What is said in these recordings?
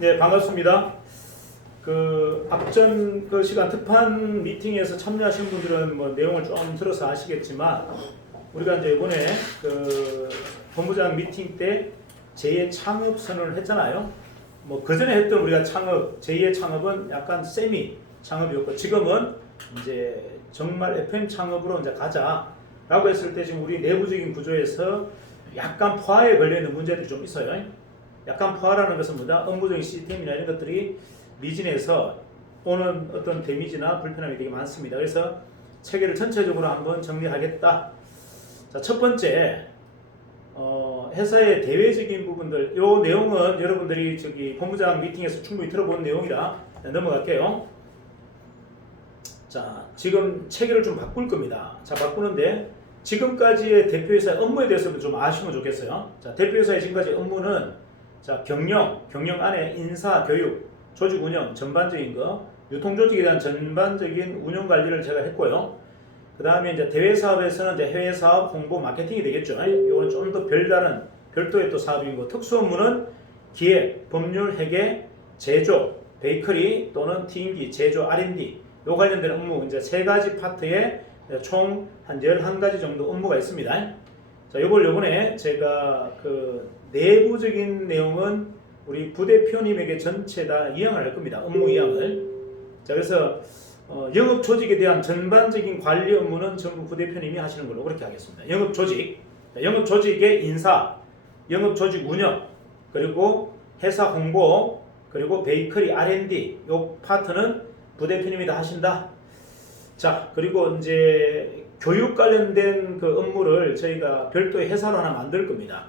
네, 반갑습니다. 앞전 시간 특판 미팅에서 참여하신 분들은 뭐 내용을 좀 들어서 아시겠지만, 우리가 이제 이번에 본부장 미팅 때 제2의 창업 선언을 했잖아요. 뭐 그전에 했던 우리가 제2의 창업은 약간 세미 창업이었고, 지금은 이제 정말 FM 창업으로 이제 가자라고 했을 때 지금 우리 내부적인 구조에서 약간 포화에 걸려있는 문제들이 좀 있어요. 약간 포화라는 것은 뭐다? 업무적인 시스템이나 이런 것들이 미진해서 오는 어떤 데미지나 불편함이 되게 많습니다. 그래서 체계를 전체적으로 한번 정리하겠다. 자, 첫 번째, 회사의 대외적인 부분들, 요 내용은 여러분들이 본부장 미팅에서 충분히 들어본 내용이라 넘어갈게요. 자, 지금 체계를 좀 바꿀 겁니다. 자, 바꾸는데 지금까지의 대표회사의 업무에 대해서도 좀 아시면 좋겠어요. 자, 대표회사의 지금까지 업무는 자, 경영 안에 인사, 교육, 조직 운영 전반적인 거, 유통 조직에 대한 전반적인 운영 관리를 제가 했고요. 그 다음에 이제 대외 사업에서는 이제 해외 사업, 홍보, 마케팅이 되겠죠. 이거는 좀 더 별다른 별도의 또 사업이고, 특수 업무는 기획, 법률, 회계, 제조, 베이커리 또는 튀김기, 제조, R&D 요 관련된 업무 이제 세 가지 파트에 총 한 11가지 정도 업무가 있습니다. 자, 요걸 요번에 제가 내부적인 내용은 우리 부대표님에게 전체 다 이양을 할 겁니다. 업무 이양을. 자, 그래서 영업 조직에 대한 전반적인 관리 업무는 전부 부대표님이 하시는 걸로 그렇게 하겠습니다. 영업 조직, 영업 조직의 인사, 영업 조직 운영, 그리고 회사 홍보, 그리고 베이커리 R&D 요 파트는 부대표님이 다 하신다. 자, 그리고 이제 교육 관련된 업무를 저희가 별도의 회사로 하나 만들 겁니다.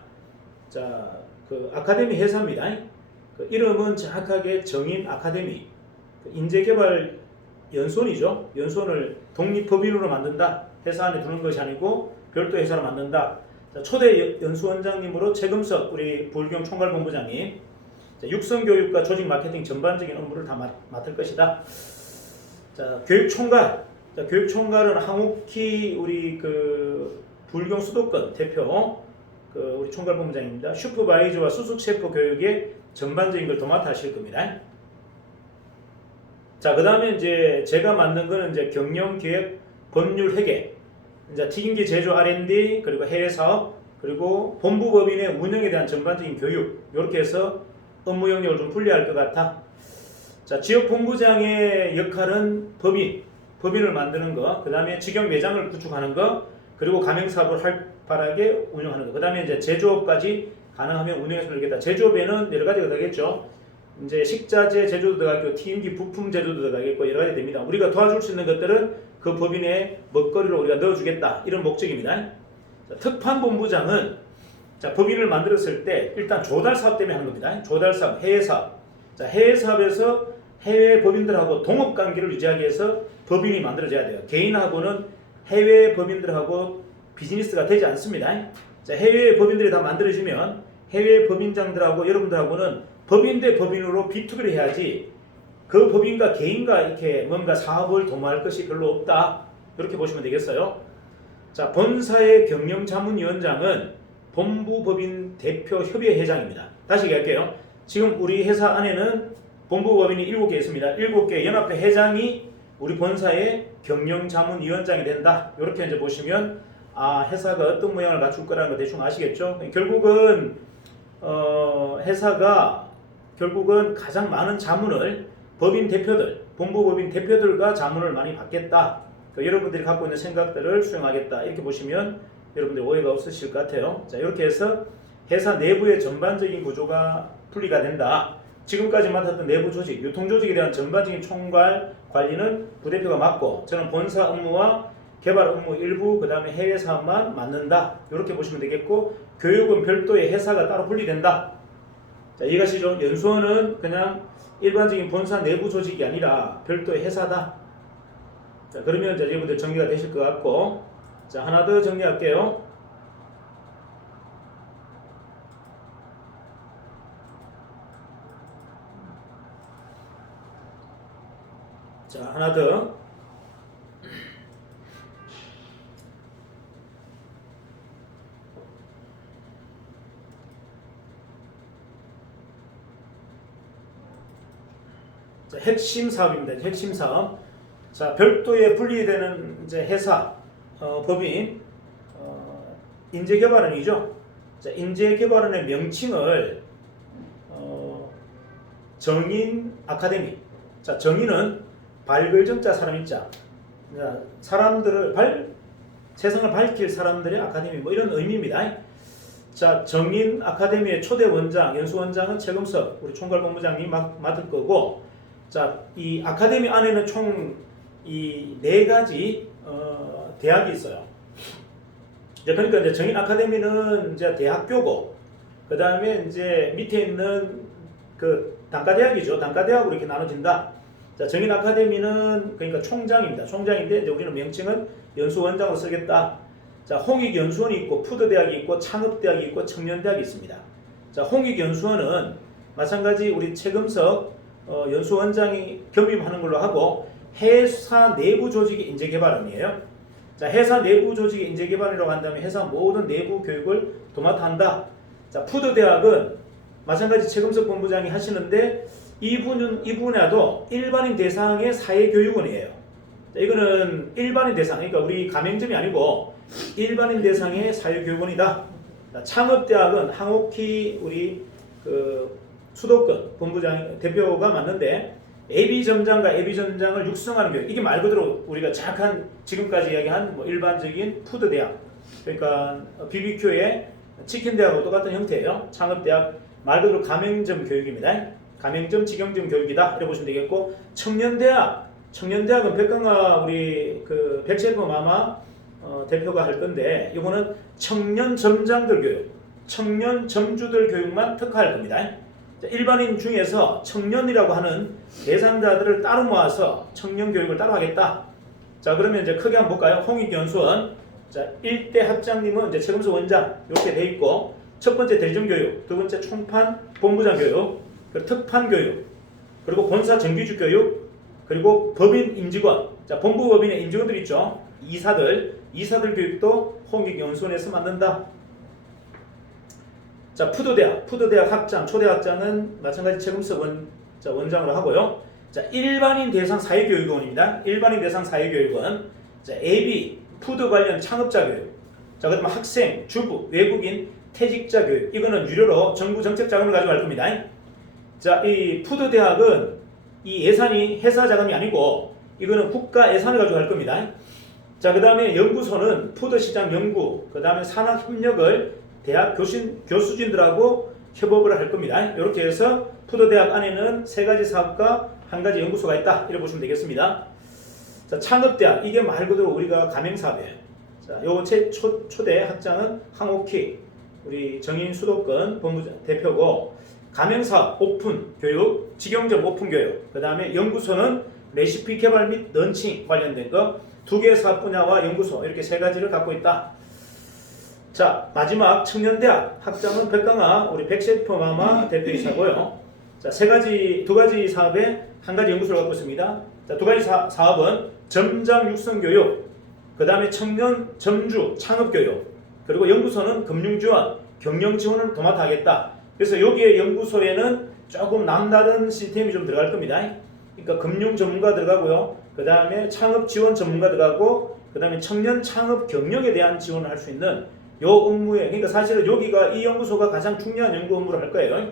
자, 아카데미 회사입니다. 이름은 정확하게 정인 아카데미, 인재개발 연수원이죠. 연수원을 독립법인으로 만든다. 회사 안에 두는 것이 아니고 별도의 회사로 만든다. 자, 초대 연수원장님으로 최금석 우리 부울경 총괄본부장님, 육성교육과 조직 마케팅 전반적인 업무를 다 맡을 것이다. 자, 교육총괄. 자, 교육총괄은 항옥희 우리 부울경 수도권 대표 우리 총괄본부장입니다. 슈퍼바이저와 수석셰프 교육의 전반적인 걸 도맡아 하실 겁니다. 자, 그 다음에 이제 제가 만든 거는 이제 경영, 기획, 법률, 회계, 이제 튀김기 제조 R&D, 그리고 해외 사업, 그리고 본부 법인의 운영에 대한 전반적인 교육, 이렇게 해서 업무 영역을 좀 분리할 것 같아. 자, 지역 본부장의 역할은 법인을 만드는 거, 그 다음에 직영 매장을 구축하는 거, 그리고 가맹 사업을 활발하게 운영하는 거, 그 다음에 이제 제조업까지 가능하면 운영해서 늘리겠다. 제조업에는 여러 가지가 되겠죠. 이제 식자재 제조도 들어가겠고, 튀김기 부품 제조도 들어가겠고, 여러 가지 됩니다. 우리가 도와줄 수 있는 것들은 그 법인의 먹거리를 우리가 넣어주겠다. 이런 목적입니다. 자, 특판본부장은 자, 법인을 만들었을 때 일단 조달 사업 때문에 하는 겁니다. 조달 사업, 해외 사업. 자, 해외 사업에서 해외 법인들하고 동업 관계를 유지하기 위해서 법인이 만들어져야 돼요. 개인하고는 해외 법인들하고 비즈니스가 되지 않습니다. 자, 해외 법인들이 다 만들어지면 해외 법인장들하고 여러분들하고는 법인 대 법인으로 B2B를 해야지, 그 법인과 개인과 이렇게 뭔가 사업을 도모할 것이 별로 없다. 이렇게 보시면 되겠어요. 자, 본사의 경영자문위원장은 본부법인 대표협의회 회장입니다. 다시 얘기할게요. 지금 우리 회사 안에는 본부법인이 7개 있습니다. 7개 연합회 회장이 우리 본사의 경영자문위원장이 된다. 이렇게 이제 보시면 회사가 어떤 모양을 갖출 거라는 거 대충 아시겠죠? 결국은 회사가 가장 많은 자문을 법인 대표들, 본부법인 대표들과 자문을 많이 받겠다. 여러분들이 갖고 있는 생각들을 수용하겠다. 이렇게 보시면 여러분들 오해가 없으실 것 같아요. 자, 이렇게 해서 회사 내부의 전반적인 구조가 분리가 된다. 지금까지 맡았던 내부 조직, 유통 조직에 대한 전반적인 총괄 관리는 부대표가 맡고, 저는 본사 업무와 개발 업무 일부, 그 다음에 해외 사업만 맡는다. 이렇게 보시면 되겠고, 교육은 별도의 회사가 따로 분리된다. 자, 이해가시죠? 연수원은 그냥 일반적인 본사 내부 조직이 아니라 별도의 회사다. 자, 그러면 이제 여러분들 정리가 되실 것 같고, 자, 하나 더 정리할게요. 자, 하나 더. 자, 핵심 사업입니다. 핵심 사업. 자, 별도의 분리되는 이제 회사, 법인, 인재개발원이죠. 자, 인재개발원의 명칭을 정인 아카데미. 자, 정인은 밝을 정자 사람인 자. 사람들을 세상을 밝힐 사람들의 아카데미 뭐 이런 의미입니다. 자, 정인 아카데미의 초대 원장, 연수 원장은 최금석 우리 총괄 본부장님이 맡을 거고, 자, 이 아카데미 안에는 총 이 4가지 대학이 있어요. 그러니까 이제 정인 아카데미는 이제 대학교고, 그 다음에 이제 밑에 있는 그 단과대학이죠. 단과대학으로 이렇게 나눠진다. 자, 정인 아카데미는 그러니까 총장입니다. 총장인데 이제 우리는 명칭은 연수원장으로 쓰겠다. 자, 홍익연수원이 있고 푸드대학이 있고 창업대학이 있고 청년대학이 있습니다. 자, 홍익연수원은 마찬가지 우리 최금석 연수원장이 겸임하는 걸로 하고, 회사 내부 조직이 인재개발원이에요. 자, 회사 내부 조직이 인재개발이라고 한다면 회사 모든 내부 교육을 도맡아 한다. 자, 푸드대학은 마찬가지 최금석 본부장이 하시는데 이분야도 일반인 대상의 사회교육원이에요. 자, 이거는 일반인 대상, 그러니까 우리 가맹점이 아니고 일반인 대상의 사회교육원이다. 자, 창업대학은 항옥희 우리 그 수도권 본부장 대표가 맞는데 AB점장과 AB점장을 육성하는 교육, 이게 말 그대로 우리가 정확한 지금까지 이야기한 뭐 일반적인 푸드대학, 그러니까 BBQ의 치킨대학하고 똑같은 형태예요. 창업대학 말 그대로 가맹점 교육입니다. 가맹점 직영점 교육이다 이렇게 보시면 되겠고, 청년대학은 백강아 우리 그 백셰프 마마 대표가 할 건데, 이거는 청년 점장들 교육, 청년 점주들 교육만 특화할 겁니다. 자, 일반인 중에서 청년이라고 하는 대상자들을 따로 모아서 청년 교육을 따로 하겠다. 자, 그러면 이제 크게 한번 볼까요? 홍익연수원. 자, 1대 학장님은 이제 최금석 원장 이렇게 돼 있고, 첫 번째 대리점 교육, 두 번째 총판 본부장 교육, 그리고 특판 교육, 그리고 본사 정규직 교육, 그리고 법인 임직원. 자, 본부 법인의 임직원들 있죠. 이사들 교육도 홍익연수원에서 만든다. 자, 푸드대학 학장, 초대 학장은 마찬가지 최금석 원장으로 하고요. 자, 일반인 대상 사회교육원입니다. 일반인 대상 사회교육원. 자, AB 푸드 관련 창업자 교육. 자, 그다음에 학생, 주부, 외국인, 퇴직자 교육. 이거는 유료로 정부 정책 자금을 가지고 할 겁니다. 자, 이 푸드대학은 이 예산이 회사 자금이 아니고 이거는 국가 예산을 가지고 할 겁니다. 자, 그다음에 연구소는 푸드시장 연구, 그다음에 산학협력을 대학 교수진들하고 협업을 할 겁니다. 이렇게 해서 푸드대학 안에는 3가지 사업과 1가지 연구소가 있다 이렇게 보시면 되겠습니다. 자, 창업대학, 이게 말 그대로 우리가 가맹사업이에요. 자, 요 초대 학장은 항옥희 우리 정인 수도권 본부장 대표고, 가맹사업 오픈 교육, 직영점 오픈 교육, 그 다음에 연구소는 레시피 개발 및 런칭 관련된 거 2개의 사업 분야와 연구소, 이렇게 3가지를 갖고 있다. 자, 마지막 청년대학 학장은 백강아 우리 백셰프 마마 대표이사고요. 자, 2가지 사업에 1가지 연구소를 갖고 있습니다. 자, 2가지 사업은 점장 육성 교육, 그 다음에 청년 점주 창업 교육, 그리고 연구소는 금융 지원, 경영 지원을 도맡아 하겠다. 그래서 여기에 연구소에는 조금 남다른 시스템이 좀 들어갈 겁니다. 그러니까 금융 전문가 들어가고요. 그 다음에 창업 지원 전문가 들어가고, 그 다음에 청년 창업 경영에 대한 지원을 할 수 있는 요 업무에, 그러니까 사실은 여기가 이 연구소가 가장 중요한 연구 업무를 할 거예요.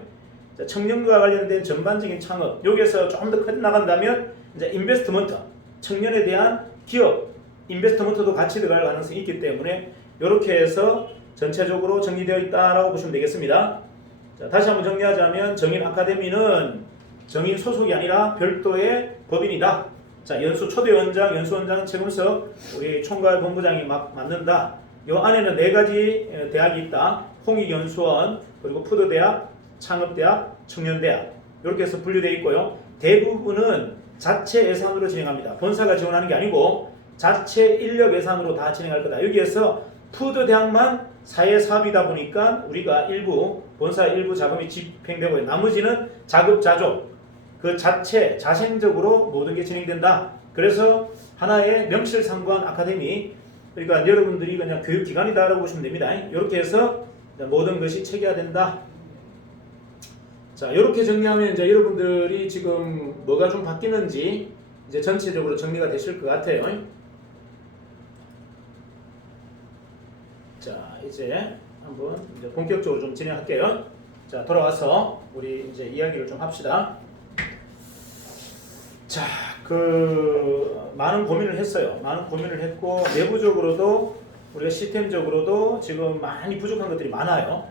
자, 청년과 관련된 전반적인 창업, 여기에서 조금 더 커져 나간다면 이제 인베스트먼트, 청년에 대한 기업 인베스트먼트도 같이 들어갈 가능성이 있기 때문에 이렇게 해서 전체적으로 정리되어 있다라고 보시면 되겠습니다. 자, 다시 한번 정리하자면 정인 아카데미는 정인 소속이 아니라 별도의 법인이다. 자, 초대 원장, 연수원장은 최금석 우리 총괄 본부장이 맡는다. 이 안에는 4가지 대학이 있다. 홍익연수원, 그리고 푸드대학, 창업대학, 청년대학 이렇게 해서 분류되어 있고요. 대부분은 자체 예산으로 진행합니다. 본사가 지원하는 게 아니고 자체 인력 예산으로 다 진행할 거다. 여기에서 푸드대학만 사회사업이다 보니까 우리가 본사 일부 자금이 집행되고 나머지는 자급자족, 그 자체 자생적으로 모든 게 진행된다. 그래서 하나의 명실상부한 아카데미, 그러니까 여러분들이 그냥 교육기관이다라고 보시면 됩니다. 이렇게 해서 모든 것이 체계화된다. 자, 이렇게 정리하면 이제 여러분들이 지금 뭐가 좀 바뀌는지 이제 전체적으로 정리가 되실 것 같아요. 자, 이제 한번 이제 본격적으로 좀 진행할게요. 자, 돌아와서 우리 이제 이야기를 좀 합시다. 자, 많은 고민을 했어요. 많은 고민을 했고 내부적으로도 우리가 시스템적으로도 지금 많이 부족한 것들이 많아요.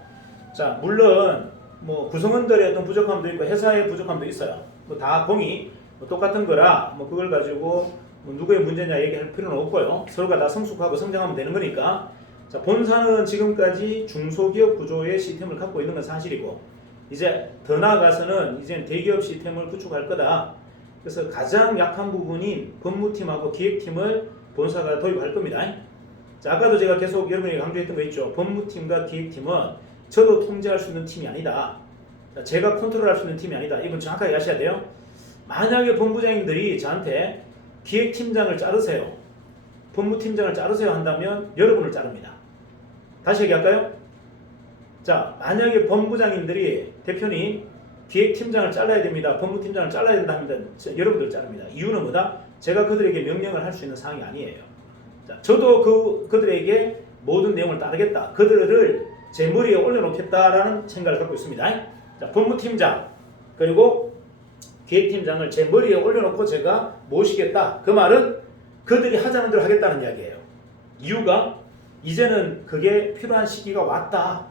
자, 물론 뭐 구성원들의 어떤 부족함도 있고 회사의 부족함도 있어요. 뭐 다 공이 뭐 똑같은 거라 뭐 그걸 가지고 뭐 누구의 문제냐 얘기할 필요는 없고요. 서로가 다 성숙하고 성장하면 되는 거니까. 자, 본사는 지금까지 중소기업 구조의 시스템을 갖고 있는 건 사실이고 이제 더 나아가서는 이제 대기업 시스템을 구축할 거다. 그래서 가장 약한 부분인 법무팀하고 기획팀을 본사가 도입할 겁니다. 자, 아까도 제가 계속 여러분에게 강조했던 거 있죠. 법무팀과 기획팀은 저도 통제할 수 있는 팀이 아니다. 자, 제가 컨트롤할 수 있는 팀이 아니다. 이건 정확하게 아셔야 돼요. 만약에 본부장님들이 저한테 기획팀장을 자르세요, 법무팀장을 자르세요 한다면 여러분을 자릅니다. 다시 얘기할까요? 자, 만약에 본부장님들이 대표님 기획팀장을 잘라야 됩니다, 법무팀장을 잘라야 된다 하면 여러분들 자릅니다. 이유는 뭐다? 제가 그들에게 명령을 할 수 있는 사항이 아니에요. 자, 저도 그들에게 모든 내용을 따르겠다, 그들을 제 머리에 올려놓겠다라는 생각을 갖고 있습니다. 자, 법무팀장 그리고 기획팀장을 제 머리에 올려놓고 제가 모시겠다. 그 말은 그들이 하자는 대로 하겠다는 이야기예요. 이유가 이제는 그게 필요한 시기가 왔다.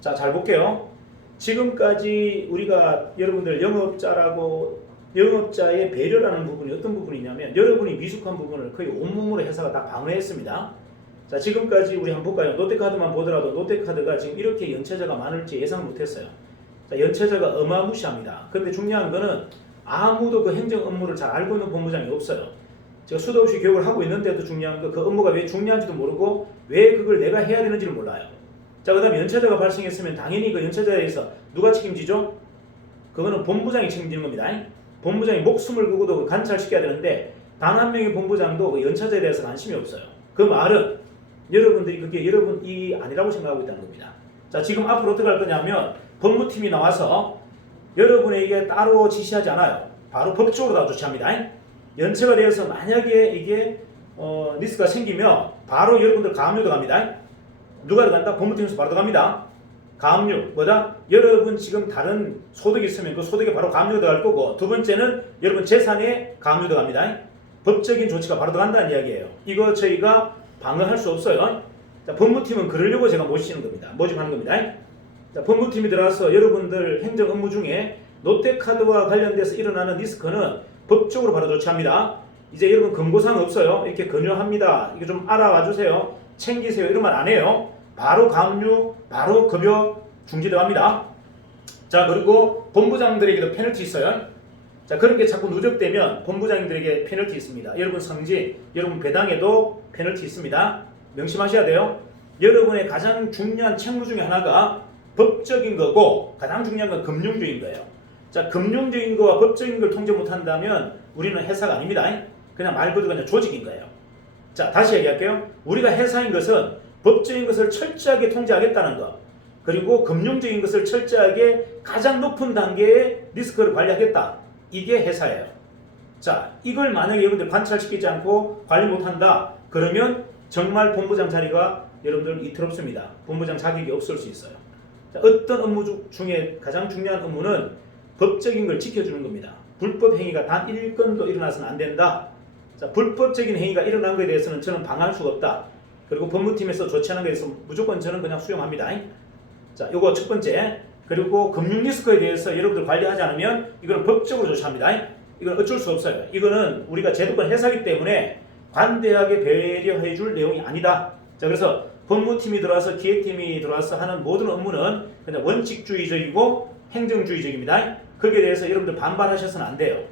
자, 잘 볼게요. 지금까지 우리가 여러분들 영업자의 배려라는 부분이 어떤 부분이냐면 여러분이 미숙한 부분을 거의 온몸으로 회사가 다 방어했습니다. 자, 지금까지 우리 한번 볼까요? 롯데카드만 보더라도 롯데카드가 지금 이렇게 연체자가 많을지 예상 못했어요. 자, 연체자가 어마무시합니다. 그런데 중요한 거는 아무도 그 행정 업무를 잘 알고 있는 본부장이 없어요. 제가 수도 없이 교육을 하고 있는데도 중요한 거, 그 업무가 왜 중요한지도 모르고 왜 그걸 내가 해야 되는지를 몰라요. 자, 그 다음에 연체자가 발생했으면 당연히 그 연체자에 대해서 누가 책임지죠? 그거는 본부장이 책임지는 겁니다. 본부장이 목숨을 걸고도 관찰시켜야 되는데 단 한 명의 본부장도 그 연체자에 대해서 관심이 없어요. 그 말은 여러분들이 그게 여러분 일이 아니라고 생각하고 있다는 겁니다. 자, 지금 앞으로 어떻게 할 거냐면 법무팀이 나와서 여러분에게 따로 지시하지 않아요. 바로 법적으로 다 조치합니다. 연체가 되어서 만약에 이게 리스크가 생기면 바로 여러분들 가압류 들어갑니다. 누가 들어간다? 법무팀에서 바로 들어갑니다. 가압류 뭐다? 여러분 지금 다른 소득이 있으면 그 소득에 바로 가압류 들어갈 거고, 두 번째는 여러분 재산에 가압류 들어갑니다. 법적인 조치가 바로 들어간다는 이야기예요. 이거 저희가 방어할 수 없어요. 자, 법무팀은 그러려고 제가 모시는 겁니다. 모집하는 겁니다. 자, 법무팀이 들어와서 여러분들 행정 업무 중에 롯데카드와 관련돼서 일어나는 리스크는 법적으로 바로 조치합니다. 이제 여러분 금고사항 없어요. 이렇게 권유합니다. 이거 좀 알아와 주세요. 챙기세요. 이런 말 안 해요. 바로 가압류, 바로 급여 중지 들어갑니다. 자, 그리고 본부장들에게도 페널티 있어요. 자, 그런 게 자꾸 누적되면 본부장님들에게 페널티 있습니다. 여러분 성지, 여러분 배당에도 페널티 있습니다. 명심하셔야 돼요. 여러분의 가장 중요한 책무 중에 하나가 법적인 거고 가장 중요한 건 금융적인 거예요. 자, 금융적인 거와 법적인 걸 통제 못한다면 우리는 회사가 아닙니다. 그냥 말 그대로 그냥 조직인 거예요. 자, 다시 얘기할게요. 우리가 회사인 것은 법적인 것을 철저하게 통제하겠다는 것, 그리고 금융적인 것을 철저하게 가장 높은 단계의 리스크를 관리하겠다. 이게 회사예요. 자, 이걸 만약에 여러분들 관찰시키지 않고 관리 못한다 그러면 정말 본부장 자리가 여러분들 이틀없습니다. 본부장 자격이 없을 수 있어요. 자, 어떤 업무 중에 가장 중요한 업무는 법적인 걸 지켜주는 겁니다. 불법 행위가 단 1건도 일어나서는 안 된다. 자, 불법적인 행위가 일어난 것에 대해서는 저는 방어할 수가 없다. 그리고 법무팀에서 조치하는 것에 대해서 무조건 저는 그냥 수용합니다. 자, 요거 첫 번째. 그리고 금융 리스크에 대해서 여러분들 관리하지 않으면 이거는 법적으로 조치합니다. 이건 어쩔 수 없어요. 이거는 우리가 제도권 회사이기 때문에 관대하게 배려해 줄 내용이 아니다. 자, 그래서 법무팀이 들어와서 기획팀이 들어와서 하는 모든 업무는 그냥 원칙주의적이고 행정주의적입니다. 거기에 대해서 여러분들 반발하셔서는 안 돼요.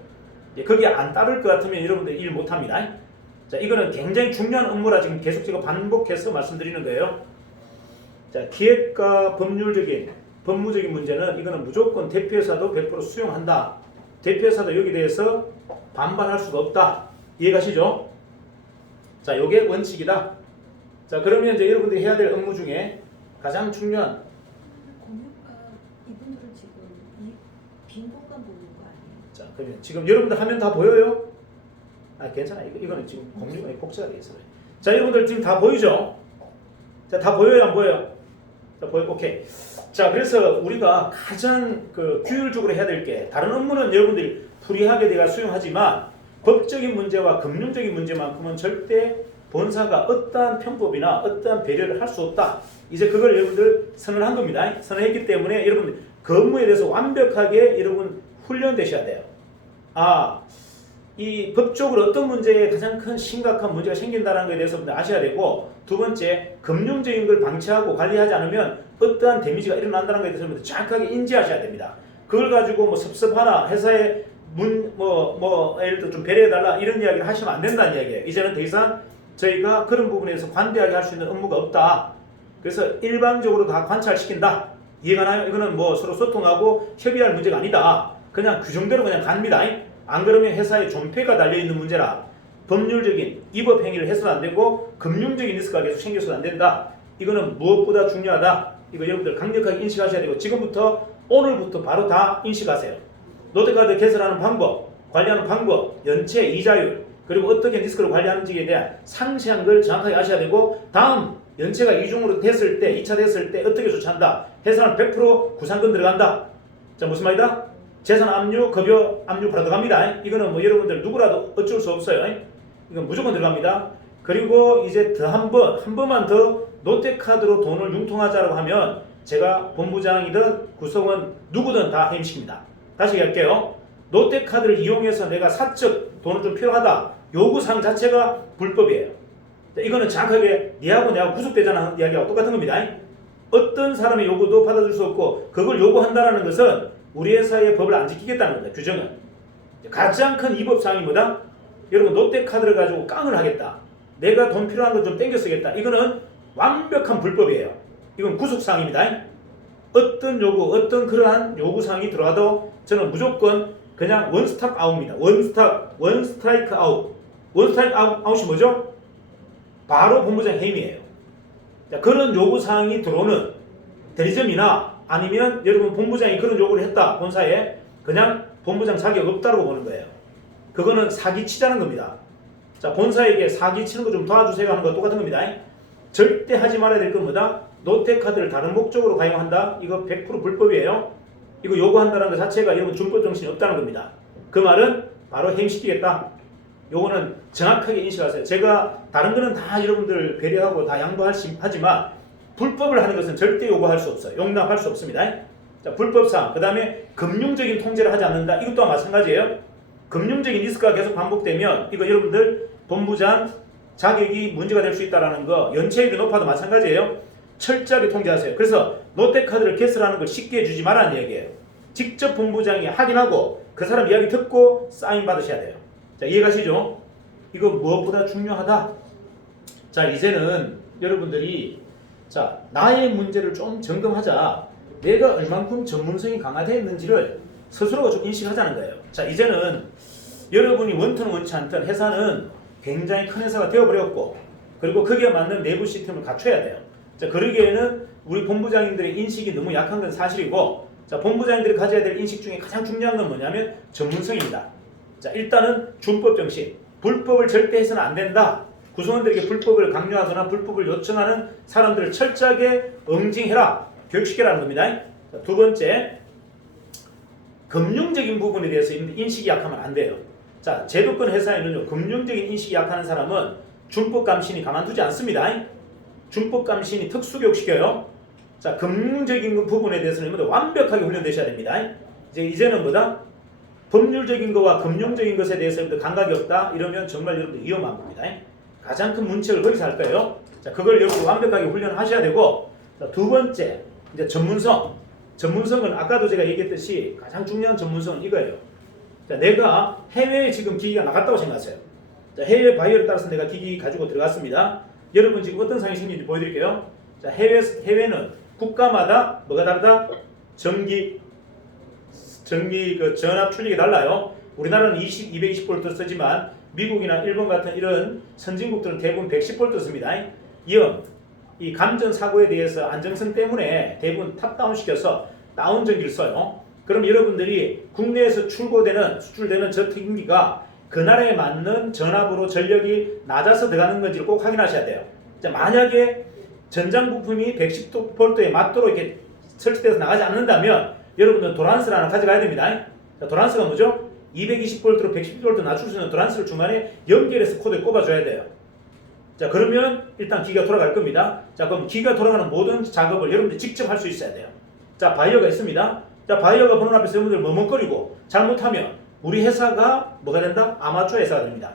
거기에 안 따를 것 같으면 여러분들 일 못합니다. 자, 이거는 굉장히 중요한 업무라 지금 계속 제가 반복해서 말씀드리는 거예요. 자, 기획과 법무적인 문제는 이거는 무조건 대표회사도 100% 수용한다. 대표회사도 여기에 대해서 반발할 수가 없다. 이해가시죠? 자, 요게 원칙이다. 자, 그러면 이제 여러분들이 해야 될 업무 중에 가장 중요한 이분들은 지금 그러면 지금 여러분들 화면 다 보여요? 괜찮아. 이거는 지금 공유가 복잡하게 있어요. 자, 여러분들 지금 다 보이죠? 자, 다 보여요, 안 보여요? 자, 보여. 오케이. 자, 그래서 우리가 가장 규율적으로 해야 될 게, 다른 업무는 여러분들이 프리하게 내가 수용하지만 법적인 문제와 금융적인 문제만큼은 절대 본사가 어떠한 편법이나 어떠한 배려를 할 수 없다. 이제 그걸 여러분들 선언한 겁니다. 선언했기 때문에 여러분들 그 업무에 대해서 완벽하게 여러분 훈련되셔야 돼요. 이 법적으로 어떤 문제에 가장 큰 심각한 문제가 생긴다는 것에 대해서 아셔야 되고, 두 번째, 금융적인 걸 방치하고 관리하지 않으면 어떠한 데미지가 일어난다는 것에 대해서 정확하게 인지하셔야 됩니다. 그걸 가지고 뭐 섭섭하나 회사에 예를 들어 좀 배려해달라 이런 이야기를 하시면 안 된다는 이야기예요. 이제는 더 이상 저희가 그런 부분에서 관대하게 할 수 있는 업무가 없다. 그래서 일방적으로 다 관찰시킨다. 이해가 나요? 이거는 뭐 서로 소통하고 협의할 문제가 아니다. 그냥 규정대로 그냥 갑니다. 안 그러면 회사에 존폐가 달려있는 문제라 법률적인 위법 행위를 해서는 안 되고 금융적인 리스크가 계속 생겨서는 안 된다. 이거는 무엇보다 중요하다. 이거 여러분들 강력하게 인식하셔야 되고, 지금부터 오늘부터 바로 다 인식하세요. 롯데카드 개설하는 방법, 관리하는 방법, 연체, 이자율, 그리고 어떻게 리스크를 관리하는지에 대한 상세한 걸 정확하게 아셔야 되고, 다음 연체가 이중으로 됐을 때, 2차 됐을 때 어떻게 조치한다. 회사는 100% 구상금 들어간다. 자, 무슨 말이다? 재산 압류, 급여 압류 바로 들어갑니다. 이거는 뭐 여러분들 누구라도 어쩔 수 없어요. 이건 무조건 들어갑니다. 그리고 이제 한 번만 더 롯데카드로 돈을 융통하자라고 하면 제가 본부장이든 구성원 누구든 다 해임시킵니다. 다시 얘기할게요. 롯데카드를 이용해서 내가 사적 돈을 좀 필요하다. 요구사항 자체가 불법이에요. 이거는 정확하게 니하고 내하고 구속되자는 하는 이야기하고 똑같은 겁니다. 어떤 사람의 요구도 받아줄 수 없고, 그걸 요구한다는 것은 우리 회사의 법을 안 지키겠다는 겁니다. 규정은. 가장 큰 위법사항이 뭐다? 여러분, 롯데카드를 가지고 깡을 하겠다. 내가 돈 필요한 거 좀 땡겨 쓰겠다. 이거는 완벽한 불법이에요. 이건 구속사항입니다. 어떤 요구, 어떤 그러한 요구사항이 들어가도 저는 무조건 그냥 원스톱 아웃입니다. 원스트라이크 아웃. 원스트라이크 아웃이 뭐죠? 바로 본부장 해임이에요. 자, 그런 요구사항이 들어오는 대리점이나 아니면 여러분 본부장이 그런 요구를 했다. 본사에 그냥 본부장 자격 없다고 보는 거예요. 그거는 사기치자는 겁니다. 자, 본사에게 사기치는 거 좀 도와주세요 하는 거 똑같은 겁니다. 절대 하지 말아야 될 건 뭐다? 롯데카드를 다른 목적으로 가용한다? 이거 100% 불법이에요. 이거 요구한다는 것 자체가 여러분 준법 정신이 없다는 겁니다. 그 말은 바로 해임시키겠다. 요거는 정확하게 인식하세요. 제가 다른 거는 다 여러분들 배려하고 다 양보하지만 불법을 하는 것은 절대 요구할 수 없어요. 용납할 수 없습니다. 자, 불법사항. 그 다음에 금융적인 통제를 하지 않는다. 이것 또한 마찬가지예요. 금융적인 리스크가 계속 반복되면 이거 여러분들 본부장 자격이 문제가 될 수 있다는 거, 연체율이 높아도 마찬가지예요. 철저하게 통제하세요. 그래서 롯데카드를 개설하는 걸 쉽게 해주지 말라는 얘기예요. 직접 본부장이 확인하고 그 사람 이야기 듣고 사인 받으셔야 돼요. 자, 이해가시죠? 이거 무엇보다 중요하다. 자, 이제는 여러분들이 자, 나의 문제를 좀 점검하자. 내가 얼만큼 전문성이 강화되어 있는지를 스스로가 좀 인식하자는 거예요. 자, 이제는 여러분이 원튼 원치 않든 회사는 굉장히 큰 회사가 되어버렸고, 그리고 거기에 맞는 내부 시스템을 갖춰야 돼요. 자, 그러기에는 우리 본부장님들의 인식이 너무 약한 건 사실이고, 자, 본부장님들이 가져야 될 인식 중에 가장 중요한 건 뭐냐면 전문성입니다. 자, 일단은 준법 정신. 불법을 절대 해서는 안 된다. 구성원들에게 불법을 강요하거나 불법을 요청하는 사람들을 철저하게 응징해라. 교육시켜라는 겁니다. 자, 두 번째, 금융적인 부분에 대해서 인식이 약하면 안 돼요. 자, 제도권 회사에는요, 금융적인 인식이 약한 사람은 준법감신이 가만두지 않습니다. 준법감신이 특수교육시켜요. 자, 금융적인 부분에 대해서는 완벽하게 훈련되셔야 됩니다. 이제는 뭐다? 법률적인 것과 금융적인 것에 대해서 감각이 없다? 이러면 정말 여러분들 위험한 겁니다. 가장 큰 문책을 거기서 할 거예요. 자, 그걸 여러분 완벽하게 훈련하셔야 되고, 자, 두 번째, 이제 전문성. 전문성은 아까도 제가 얘기했듯이 가장 중요한 전문성은 이거예요. 자, 내가 해외에 지금 기기가 나갔다고 생각하세요. 자, 해외 바이오를 따라서 내가 기기 가지고 들어갔습니다. 여러분 지금 어떤 상황이 생긴지 보여드릴게요. 자, 해외는 국가마다 뭐가 다르다? 전기 그 전압 출력이 달라요. 우리나라는 220V 쓰지만 미국이나 일본 같은 이런 선진국들은 대부분 110V 씁니다. 이 감전 사고에 대해서 안정성 때문에 대부분 탑다운 시켜서 다운 전기를 써요. 그럼 여러분들이 국내에서 수출되는 저 튀김기가 그 나라에 맞는 전압으로 전력이 낮아서 들어가는 건지를 꼭 확인하셔야 돼요. 자, 만약에 전장 부품이 110V에 맞도록 이렇게 설치돼서 나가지 않는다면 여러분들 도란스를 하나 가져가야 됩니다. 자, 도란스가 뭐죠? 220V로 110V 낮출 수 있는 도란스를 중간에 연결해서 코드에 꼽아줘야 돼요. 자, 그러면 일단 기계가 돌아갈 겁니다. 자, 그럼 기계가 돌아가는 모든 작업을 여러분들이 직접 할 수 있어야 돼요. 자, 바이어가 있습니다. 자, 바이어가 보는 앞에서 여러분들 머뭇거리고 잘못하면 우리 회사가 뭐가 된다? 아마추어 회사가 됩니다.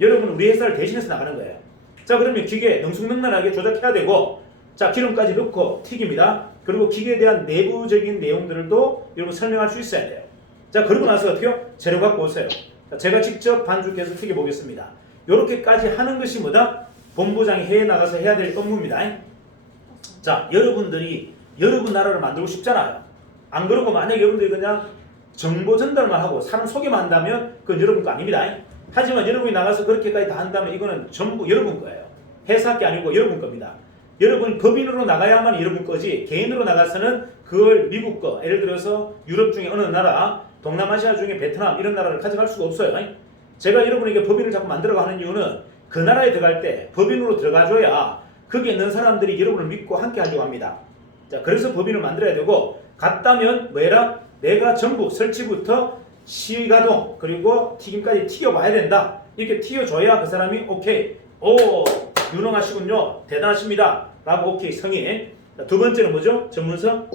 여러분 우리 회사를 대신해서 나가는 거예요. 자, 그러면 기계 능숙능란하게 조작해야 되고, 자, 기름까지 넣고 튀깁니다. 그리고 기계에 대한 내부적인 내용들도 여러분 설명할 수 있어야 돼요. 자, 그러고 나서 어떻게요? 재료 갖고 오세요. 자, 제가 직접 반죽해서 튀겨보겠습니다. 이렇게까지 하는 것이 뭐다? 본부장이 해외에 나가서 해야 될 업무입니다. 자, 여러분들이 여러분 나라를 만들고 싶잖아요. 안 그러고 만약에 여러분들이 그냥 정보 전달만 하고 사람 소개만 한다면 그건 여러분 거 아닙니다. 하지만 여러분이 나가서 그렇게까지 다 한다면 이거는 전부 여러분 거예요. 회사 게 아니고 여러분 겁니다. 여러분 법인으로 나가야만 여러분 거지 개인으로 나가서는 그걸 미국 거, 예를 들어서 유럽 중에 어느 나라, 동남아시아 중에 베트남 이런 나라를 가져갈 수가 없어요. 제가 여러분에게 법인을 자꾸 만들어가 하는 이유는 그 나라에 들어갈 때 법인으로 들어가줘야 거기에 있는 사람들이 여러분을 믿고 함께 하려고 합니다. 자, 그래서 법인을 만들어야 되고, 갔다면 뭐해라? 내가 전부 설치부터 시가동 그리고 튀김까지 튀겨봐야 된다. 이렇게 튀겨줘야 그 사람이 오케이, 오 유능하시군요, 대단하십니다 라고 오케이 승인. 자, 두 번째는 뭐죠? 전문성.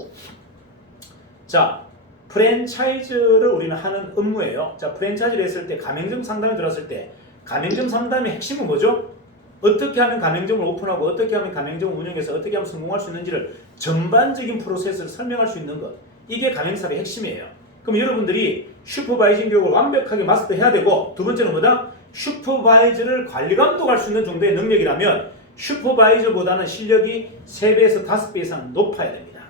자, 프랜차이즈를 우리는 하는 업무예요. 자, 프랜차이즈를 했을 때 가맹점 상담에 들어왔을 때 가맹점 상담의 핵심은 뭐죠? 어떻게 하면 가맹점을 오픈하고 어떻게 하면 가맹점을 운영해서 어떻게 하면 성공할 수 있는지를 전반적인 프로세스를 설명할 수 있는 것, 이게 가맹사업의 핵심이에요. 그럼 여러분들이 슈퍼바이징 교육을 완벽하게 마스터해야 되고, 두 번째는 뭐다? 슈퍼바이저를 관리 감독할 수 있는 정도의 능력이라면 슈퍼바이저보다는 실력이 3배에서 5배 이상 높아야 됩니다.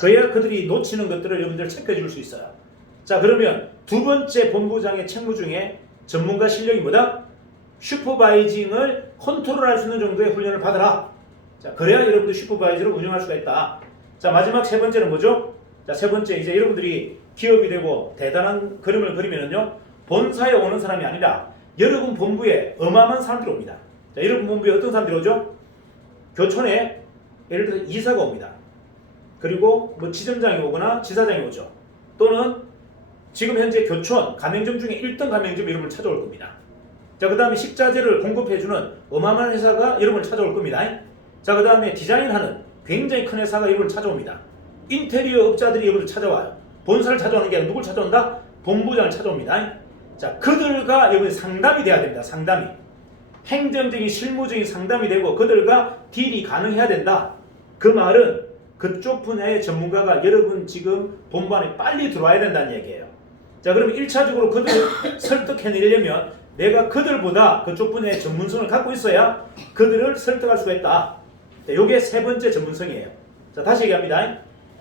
그래야 그들이 놓치는 것들을 여러분들 체크해 줄 수 있어요. 자, 그러면 두 번째 본부장의 책무 중에 전문가 실력이 뭐다? 슈퍼바이징을 컨트롤할 수 있는 정도의 훈련을 받아라. 자, 그래야 여러분들 슈퍼바이저를 운영할 수가 있다. 자, 마지막 세 번째는 뭐죠? 자, 세 번째, 이제 여러분들이 기업이 되고 대단한 그림을 그리면은요, 본사에 오는 사람이 아니라 여러분 본부에 어마어마한 사람들이 옵니다. 자, 여러분 본부에 어떤 사람들이 오죠? 교촌에 예를 들어서 이사가 옵니다. 그리고 뭐 지점장이 오거나 지사장이 오죠. 또는 지금 현재 교촌 가맹점 중에 1등 가맹점 여러분을 찾아올 겁니다. 자, 그 다음에 식자재를 공급해주는 어마어마한 회사가 여러분을 찾아올 겁니다. 자, 그 다음에 디자인하는 굉장히 큰 회사가 여러분을 찾아옵니다. 인테리어 업자들이 여러분을 찾아와요. 본사를 찾아오는 게 아니라 누굴 찾아온다? 본부장을 찾아옵니다. 자, 그들과 여러분이 상담이 돼야 됩니다. 상담이. 행정적인 실무적인 상담이 되고 그들과 딜이 가능해야 된다. 그 말은 그쪽 분야의 전문가가 여러분 지금 본부 안에 빨리 들어와야 된다는 얘기예요. 자, 그러면 1차적으로 그들을 설득해내려면 내가 그들보다 그쪽 분야의 전문성을 갖고 있어야 그들을 설득할 수가 있다. 자, 요게 세 번째 전문성이에요. 자, 다시 얘기합니다.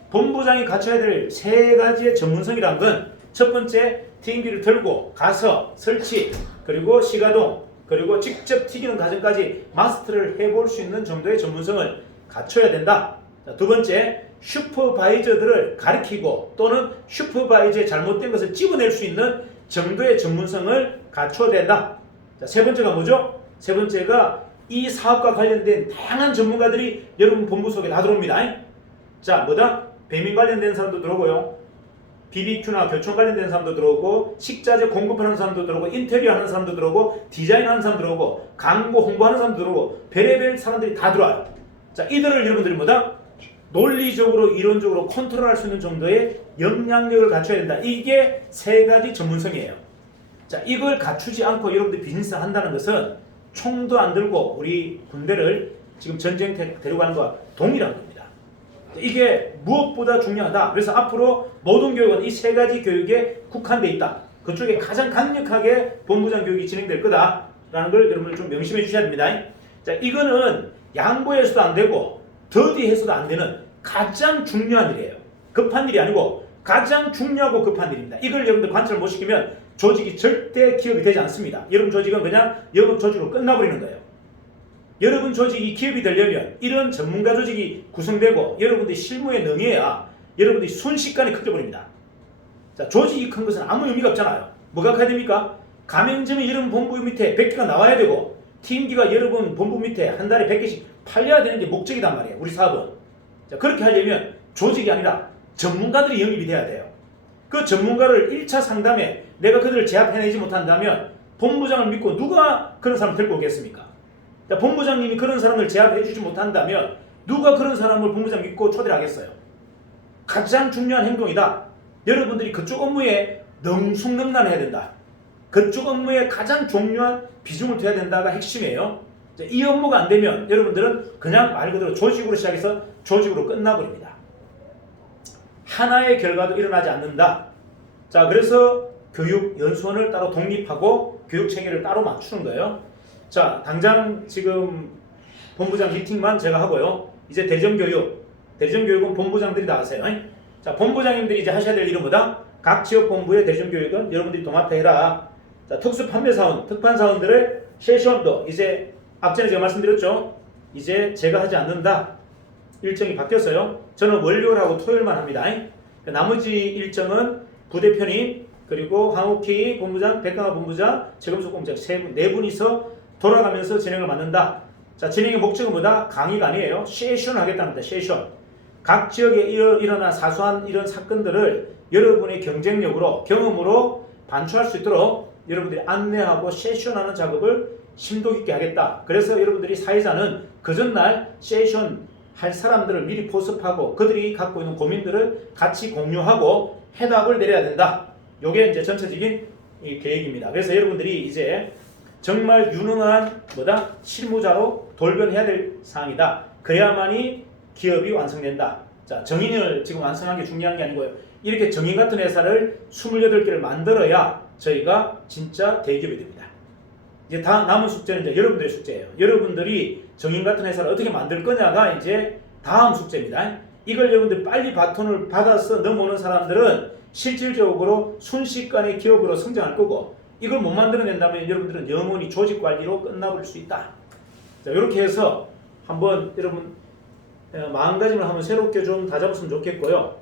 본부장이 갖춰야 될 세 가지의 전문성이란 건 첫 번째, 튀김기를 들고 가서 설치, 그리고 시가동, 그리고 직접 튀기는 과정까지 마스터를 해볼 수 있는 정도의 전문성을 갖춰야 된다. 자, 두 번째, 슈퍼바이저들을 가르치고 또는 슈퍼바이저의 잘못된 것을 찍어낼 수 있는 정도의 전문성을 갖춰야 된다. 자, 세 번째가 뭐죠? 세 번째가 이 사업과 관련된 다양한 전문가들이 여러분 본부 속에 다 들어옵니다. 자, 뭐다? 배민 관련된 사람도 들어오고요. BBQ나 교촌 관련된 사람도 들어오고, 식자재 공급하는 사람도 들어오고, 인테리어 하는 사람도 들어오고, 디자인하는 사람도 들어오고, 광고 홍보하는 사람도 들어오고, 별의별 사람들이 다 들어와요. 자, 이들을 여러분들이 뭐다? 논리적으로 이론적으로 컨트롤할 수 있는 정도의 역량력을 갖춰야 된다. 이게 세 가지 전문성이에요. 자, 이걸 갖추지 않고 여러분들이 비즈니스를 한다는 것은 총도 안 들고 우리 군대를 지금 전쟁 데려가는 것과 동일한 겁니다. 이게 무엇보다 중요하다. 그래서 앞으로 모든 교육은 이 세 가지 교육에 국한되어 있다. 그쪽에 가장 강력하게 본부장 교육이 진행될 거다라는 걸 여러분들 좀 명심해 주셔야 됩니다. 자, 이거는 양보해서도 안 되고 더디해서도 안 되는 가장 중요한 일이에요. 급한 일이 아니고 가장 중요하고 급한 일입니다. 이걸 여러분들 관찰을 못 시키면 조직이 절대 기업이 되지 않습니다. 여러분 조직은 그냥 여러분 조직으로 끝나버리는 거예요. 여러분 조직이 기업이 되려면 이런 전문가 조직이 구성되고 여러분들이 실무에 능해야 여러분들이 순식간에 커져버립니다. 자, 조직이 큰 것은 아무 의미가 없잖아요. 뭐가 커야 됩니까? 가맹점이 여러 번 본부 밑에 100개가 나와야 되고 팀기가 여러 번 본부 밑에 한 달에 100개씩 팔려야 되는 게 목적이단 말이에요. 우리 사업은. 자, 그렇게 하려면 조직이 아니라 전문가들이 영입이 돼야 돼요. 그 전문가를 1차 상담에 내가 그들을 제압해내지 못한다면 본부장을 믿고 누가 그런 사람을 데리고 오겠습니까? 자, 본부장님이 그런 사람을 제압해주지 못한다면 누가 그런 사람을 본부장 믿고 초대를 하겠어요? 가장 중요한 행동이다. 여러분들이 그쪽 업무에 능숙능란해야 된다. 그쪽 업무에 가장 중요한 비중을 둬야 된다가 핵심이에요. 이 업무가 안 되면 여러분들은 그냥 말 그대로 조직으로 시작해서 조직으로 끝나버립니다. 하나의 결과도 일어나지 않는다. 자, 그래서 교육연수원을 따로 독립하고 교육체계를 따로 맞추는 거예요. 자, 당장 지금 본부장 미팅만 제가 하고요. 이제 대전교육은 본부장들이 나가세요. 자, 본부장님들이 이제 하셔야 될 일은 뭐다? 각 지역 본부의 대전교육은 여러분들이 도맡아해라. 자, 특수 판매사원, 특판사원들의 세션도 이제 앞전에 제가 말씀드렸죠. 이제 제가 하지 않는다. 일정이 바뀌었어요. 저는 월요일하고 토요일만 합니다. 나머지 일정은 부대표님, 그리고 황옥희 본부장, 백강화 본부장, 최금숙 본부장 네 분이서 돌아가면서 진행을 맡는다. 자, 진행의 목적은 뭐다? 강의가 아니에요. 세션을 하겠다는 겁니다. 세션. 각 지역에 일어난 사소한 이런 사건들을 여러분의 경쟁력으로, 경험으로 반추할 수 있도록 여러분들이 안내하고 세션하는 작업을 심도 깊게 하겠다. 그래서 여러분들이 사회자는 그 전날 세션 할 사람들을 미리 포섭하고 그들이 갖고 있는 고민들을 같이 공유하고 해답을 내려야 된다. 요게 이제 전체적인 이 계획입니다. 그래서 여러분들이 이제 정말 유능한 실무자로 돌변해야 될 사항이다. 그래야만이 기업이 완성된다. 자, 정인을 지금 완성한 게 중요한 게 아니고요. 이렇게 정인 같은 회사를 28개를 만들어야 저희가 진짜 대기업이 됩니다. 이제 다 남은 숙제는 이제 여러분들의 숙제예요. 여러분들이 정인 같은 회사를 어떻게 만들 거냐가 이제 다음 숙제입니다. 이걸 여러분들 빨리 바톤을 받아서 넘어오는 사람들은 실질적으로 순식간에 기업으로 성장할 거고, 이걸 못 만들어낸다면 여러분들은 영원히 조직 관리로 끝나버릴 수 있다. 자, 이렇게 해서 한번 여러분 마음가짐을 한번 새롭게 좀 다잡았으면 좋겠고요.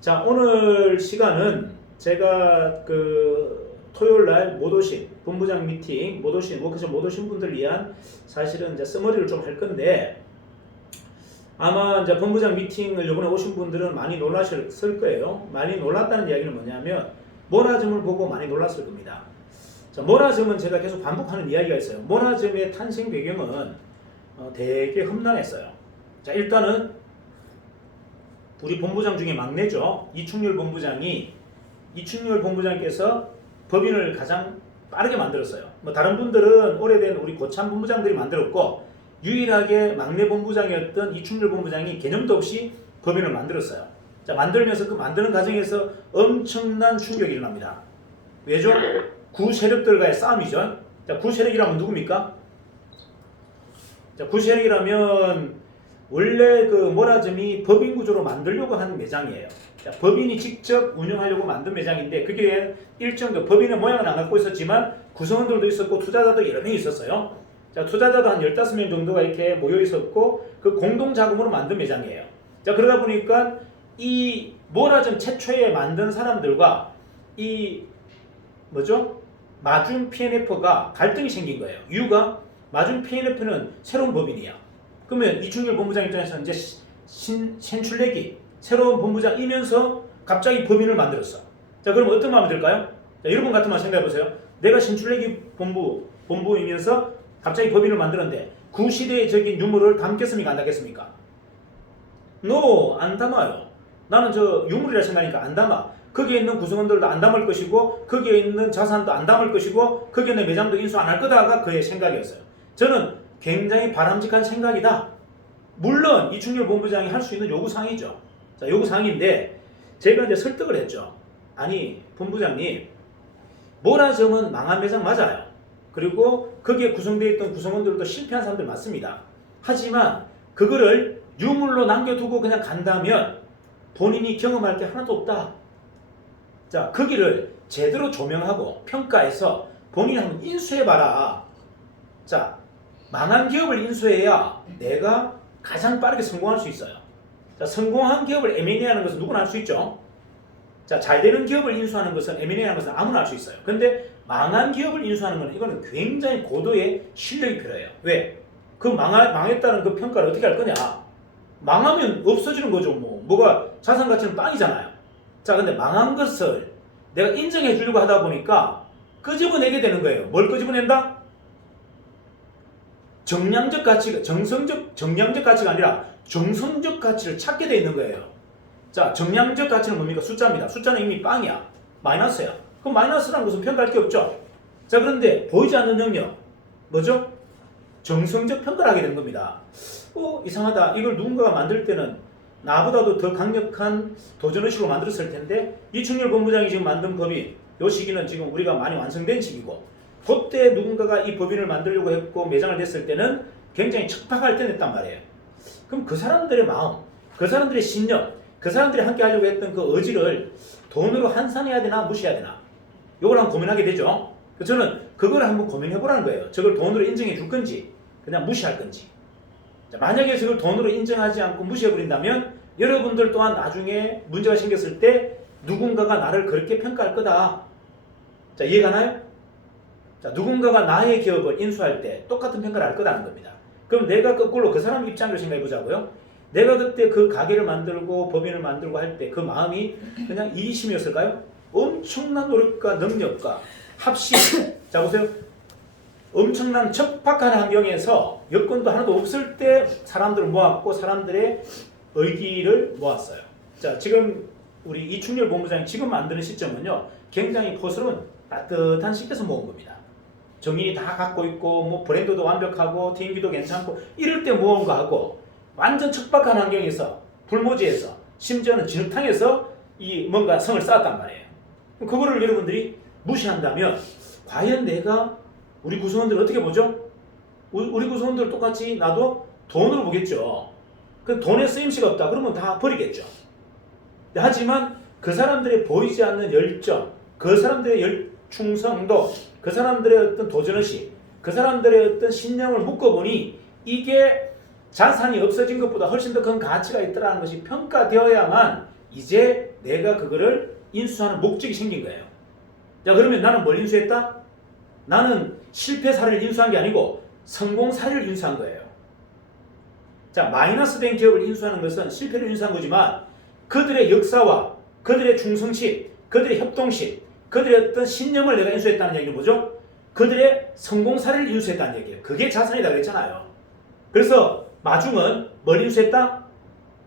자, 오늘 시간은 제가 토요일날 못 오신 본부장 미팅 못 오신 워크숍 못 오신 분들을 위한 사실은 이제 서머리를 좀 할 건데, 아마 이제 본부장 미팅을 이번에 오신 분들은 많이 놀라셨을 거예요. 많이 놀랐다는 이야기는 뭐냐면 모라즘을 보고 많이 놀랐을 겁니다. 자, 모라즘은 제가 계속 반복하는 이야기가 있어요. 모라즘의 탄생 배경은 되게 험난했어요. 자, 일단은 우리 본부장 중에 막내죠. 이충렬 본부장께서 법인을 가장 빠르게 만들었어요. 뭐 다른 분들은 오래된 우리 고참 본부장들이 만들었고, 유일하게 막내 본부장이었던 이충렬 본부장이 개념도 없이 법인을 만들었어요. 자, 만들면서 그 만드는 과정에서 엄청난 충격이 일어납니다. 왜죠? 구세력들과의 싸움이죠. 자, 구세력이라면 누굽니까? 자, 구세력이라면 원래 그 모라즘이 법인 구조로 만들려고 하는 매장이에요. 자, 법인이 직접 운영하려고 만든 매장인데, 그게 일정 법인의 모양은 안 갖고 있었지만 구성원들도 있었고 투자자도 여러 명이 있었어요. 자, 투자자도 한 15명 정도가 이렇게 모여 있었고 그 공동 자금으로 만든 매장이에요. 자, 그러다 보니까 이 모라즘 최초에 만든 사람들과 이 마준 P&F가 갈등이 생긴 거예요. 이유가 마준 P&F는 새로운 법인이야. 그러면 이충렬 본부장 입장에서는 이제 신출내기 새로운 본부장이면서 갑자기 법인을 만들었어. 자, 그럼 어떤 마음이 들까요? 자, 여러분 같은 마음 생각해 보세요. 내가 신출내기 본부이면서 갑자기 법인을 만들었는데 구시대적인 유물을 담겠습니까? 안 담겠습니까? No, 안 담아요. 나는 저 유물이라 생각하니까 안 담아. 거기에 있는 구성원들도 안 담을 것이고, 거기에 있는 자산도 안 담을 것이고, 거기에 있는 매장도 인수 안 할 거다가 그의 생각이었어요. 저는 굉장히 바람직한 생각이다. 물론 이충렬 본부장이 할 수 있는 요구사항이죠. 자, 요구사항인데 제가 이제 설득을 했죠. 아니, 본부장님, 모라즘은 망한 매장 맞아요. 그리고 거기에 구성되어 있던 구성원들도 실패한 사람들 맞습니다. 하지만 그거를 유물로 남겨두고 그냥 간다면 본인이 경험할 게 하나도 없다. 자, 거기를 제대로 조명하고 평가해서 본인이 한번 인수해봐라. 자, 망한 기업을 인수해야 내가 가장 빠르게 성공할 수 있어요. 자, 성공한 기업을 M&A 하는 것은 누구나 할 수 있죠. 자, 잘 되는 기업을 인수하는 것은 M&A라는 것은 아무나 할 수 있어요. 근데 망한 기업을 인수하는 것은 이거는 굉장히 고도의 실력이 필요해요. 왜? 그 망했다는 그 평가를 어떻게 할 거냐? 망하면 없어지는 거죠. 뭐가 자산 가치는 빵이잖아요. 자, 근데 망한 것을 내가 인정해 주려고 하다 보니까 끄집어내게 되는 거예요. 뭘 끄집어낸다? 정량적 가치가, 정량적 가치가 아니라 정성적 가치를 찾게 돼 있는 거예요. 자, 정량적 가치는 뭡니까? 숫자입니다. 숫자는 이미 빵이야. 마이너스야. 그럼 마이너스라는 것은 평가할 게 없죠. 자, 그런데 보이지 않는 영역, 뭐죠? 정성적 평가를 하게 되는 겁니다. 이상하다. 이걸 누군가가 만들 때는 나보다도 더 강력한 도전의식으로 만들었을 텐데 이충렬 본부장이 지금 만든 법인, 이 시기는 지금 우리가 많이 완성된 시기고, 그때 누군가가 이 법인을 만들려고 했고 매장을 냈을 때는 굉장히 척박할 때 냈단 말이에요. 그럼 그 사람들의 마음, 그 사람들의 신념, 그 사람들이 함께 하려고 했던 그 의지를 돈으로 환산해야 되나 무시해야 되나, 이걸 한번 고민하게 되죠. 저는 그걸 한번 고민해 보라는 거예요. 저걸 돈으로 인정해 줄 건지 그냥 무시할 건지. 자, 만약에 저걸 돈으로 인정하지 않고 무시해 버린다면 여러분들 또한 나중에 문제가 생겼을 때 누군가가 나를 그렇게 평가할 거다. 자, 이해가나요? 자, 누군가가 나의 기업을 인수할 때 똑같은 평가를 할 거다는 겁니다. 그럼 내가 거꾸로 그 사람 입장으로 생각해 보자고요. 내가 그때 그 가게를 만들고 법인을 만들고 할 때 그 마음이 그냥 이기심이었을까요? 엄청난 노력과 능력과 합심. 자, 보세요. 엄청난 척박한 환경에서 여건도 하나도 없을 때 사람들을 모았고 사람들의 의기를 모았어요. 자, 지금 우리 이충렬 본부장이 지금 만드는 시점은요, 굉장히 포스러운 따뜻한 시기에서 모은 겁니다. 정인이 다 갖고 있고 뭐 브랜드도 완벽하고 TMV도 괜찮고 이럴 때 모은 거하고 완전 척박한 환경에서 불모지에서 심지어는 진흙탕에서 이 뭔가 성을 쌓았단 말이에요. 그거를 여러분들이 무시한다면 과연 내가 우리 구성원들 어떻게 보죠? 우리 구성원들 똑같이 나도 돈으로 보겠죠. 그 돈에 쓰임새가 없다 그러면 다 버리겠죠. 하지만 그 사람들의 보이지 않는 열정, 그 사람들의 충성도, 그 사람들의 어떤 도전의식, 그 사람들의 어떤 신념을 묶어보니 이게 자산이 없어진 것보다 훨씬 더 큰 가치가 있다는 것이 평가되어야만 이제 내가 그거를 인수하는 목적이 생긴 거예요. 자, 그러면 나는 뭘 인수했다? 나는 실패 사례를 인수한 게 아니고 성공 사례를 인수한 거예요. 자, 마이너스 된 기업을 인수하는 것은 실패를 인수한 거지만 그들의 역사와 그들의 충성심, 그들의 협동심, 그들의 어떤 신념을 내가 인수했다는 얘기는 뭐죠? 그들의 성공 사례를 인수했다는 얘기예요. 그게 자산이다 그랬잖아요. 그래서 마중은 뭘 인수했다?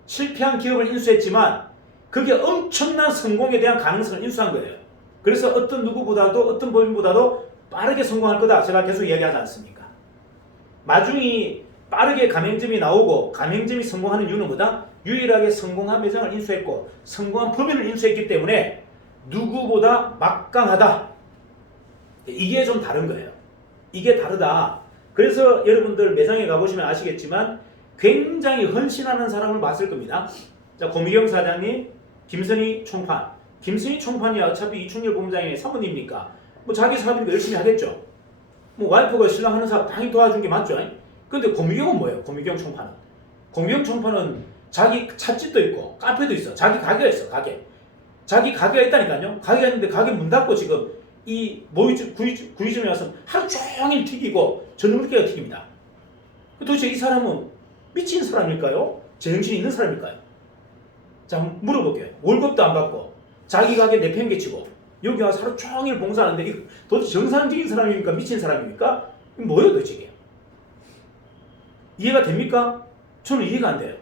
실패한 기업을 인수했지만 그게 엄청난 성공에 대한 가능성을 인수한 거예요. 그래서 어떤 누구보다도 어떤 법인보다도 빠르게 성공할 거다. 제가 계속 이야기하지 않습니까? 마중이 빠르게 가맹점이 나오고 가맹점이 성공하는 이유는 뭐다? 유일하게 성공한 매장을 인수했고 성공한 법인을 인수했기 때문에 누구보다 막강하다. 이게 좀 다른 거예요. 이게 다르다. 그래서 여러분들 매장에 가보시면 아시겠지만 굉장히 헌신하는 사람을 봤을 겁니다. 자, 고미경 사장님, 김선희 총판. 김선희 총판이 어차피 이충렬 본부장의 사모님이니까 뭐 자기 사업이니까 열심히 하겠죠. 뭐 와이프가 신랑 하는 사업 당연히 도와준 게 맞죠. 근데 고미경은 뭐예요? 고미경 총판은. 고미경 총판은 자기 찻집도 있고 카페도 있어. 자기 가게가 있어. 가게. 자기 가게가 있다니까요. 가게가 있는데 가게 문 닫고 지금 이 구이점에 와서 하루 종일 튀기고 저녁늦게가 튀깁니다. 도대체 이 사람은 미친 사람일까요? 제정신이 있는 사람일까요? 자, 물어볼게요. 월급도 안 받고 자기 가게 내팽개치고 여기 와서 하루 종일 봉사하는데 이거 도대체 정상적인 사람입니까? 미친 사람입니까? 이거 뭐예요 도대체 이게? 이해가 됩니까? 저는 이해가 안 돼요.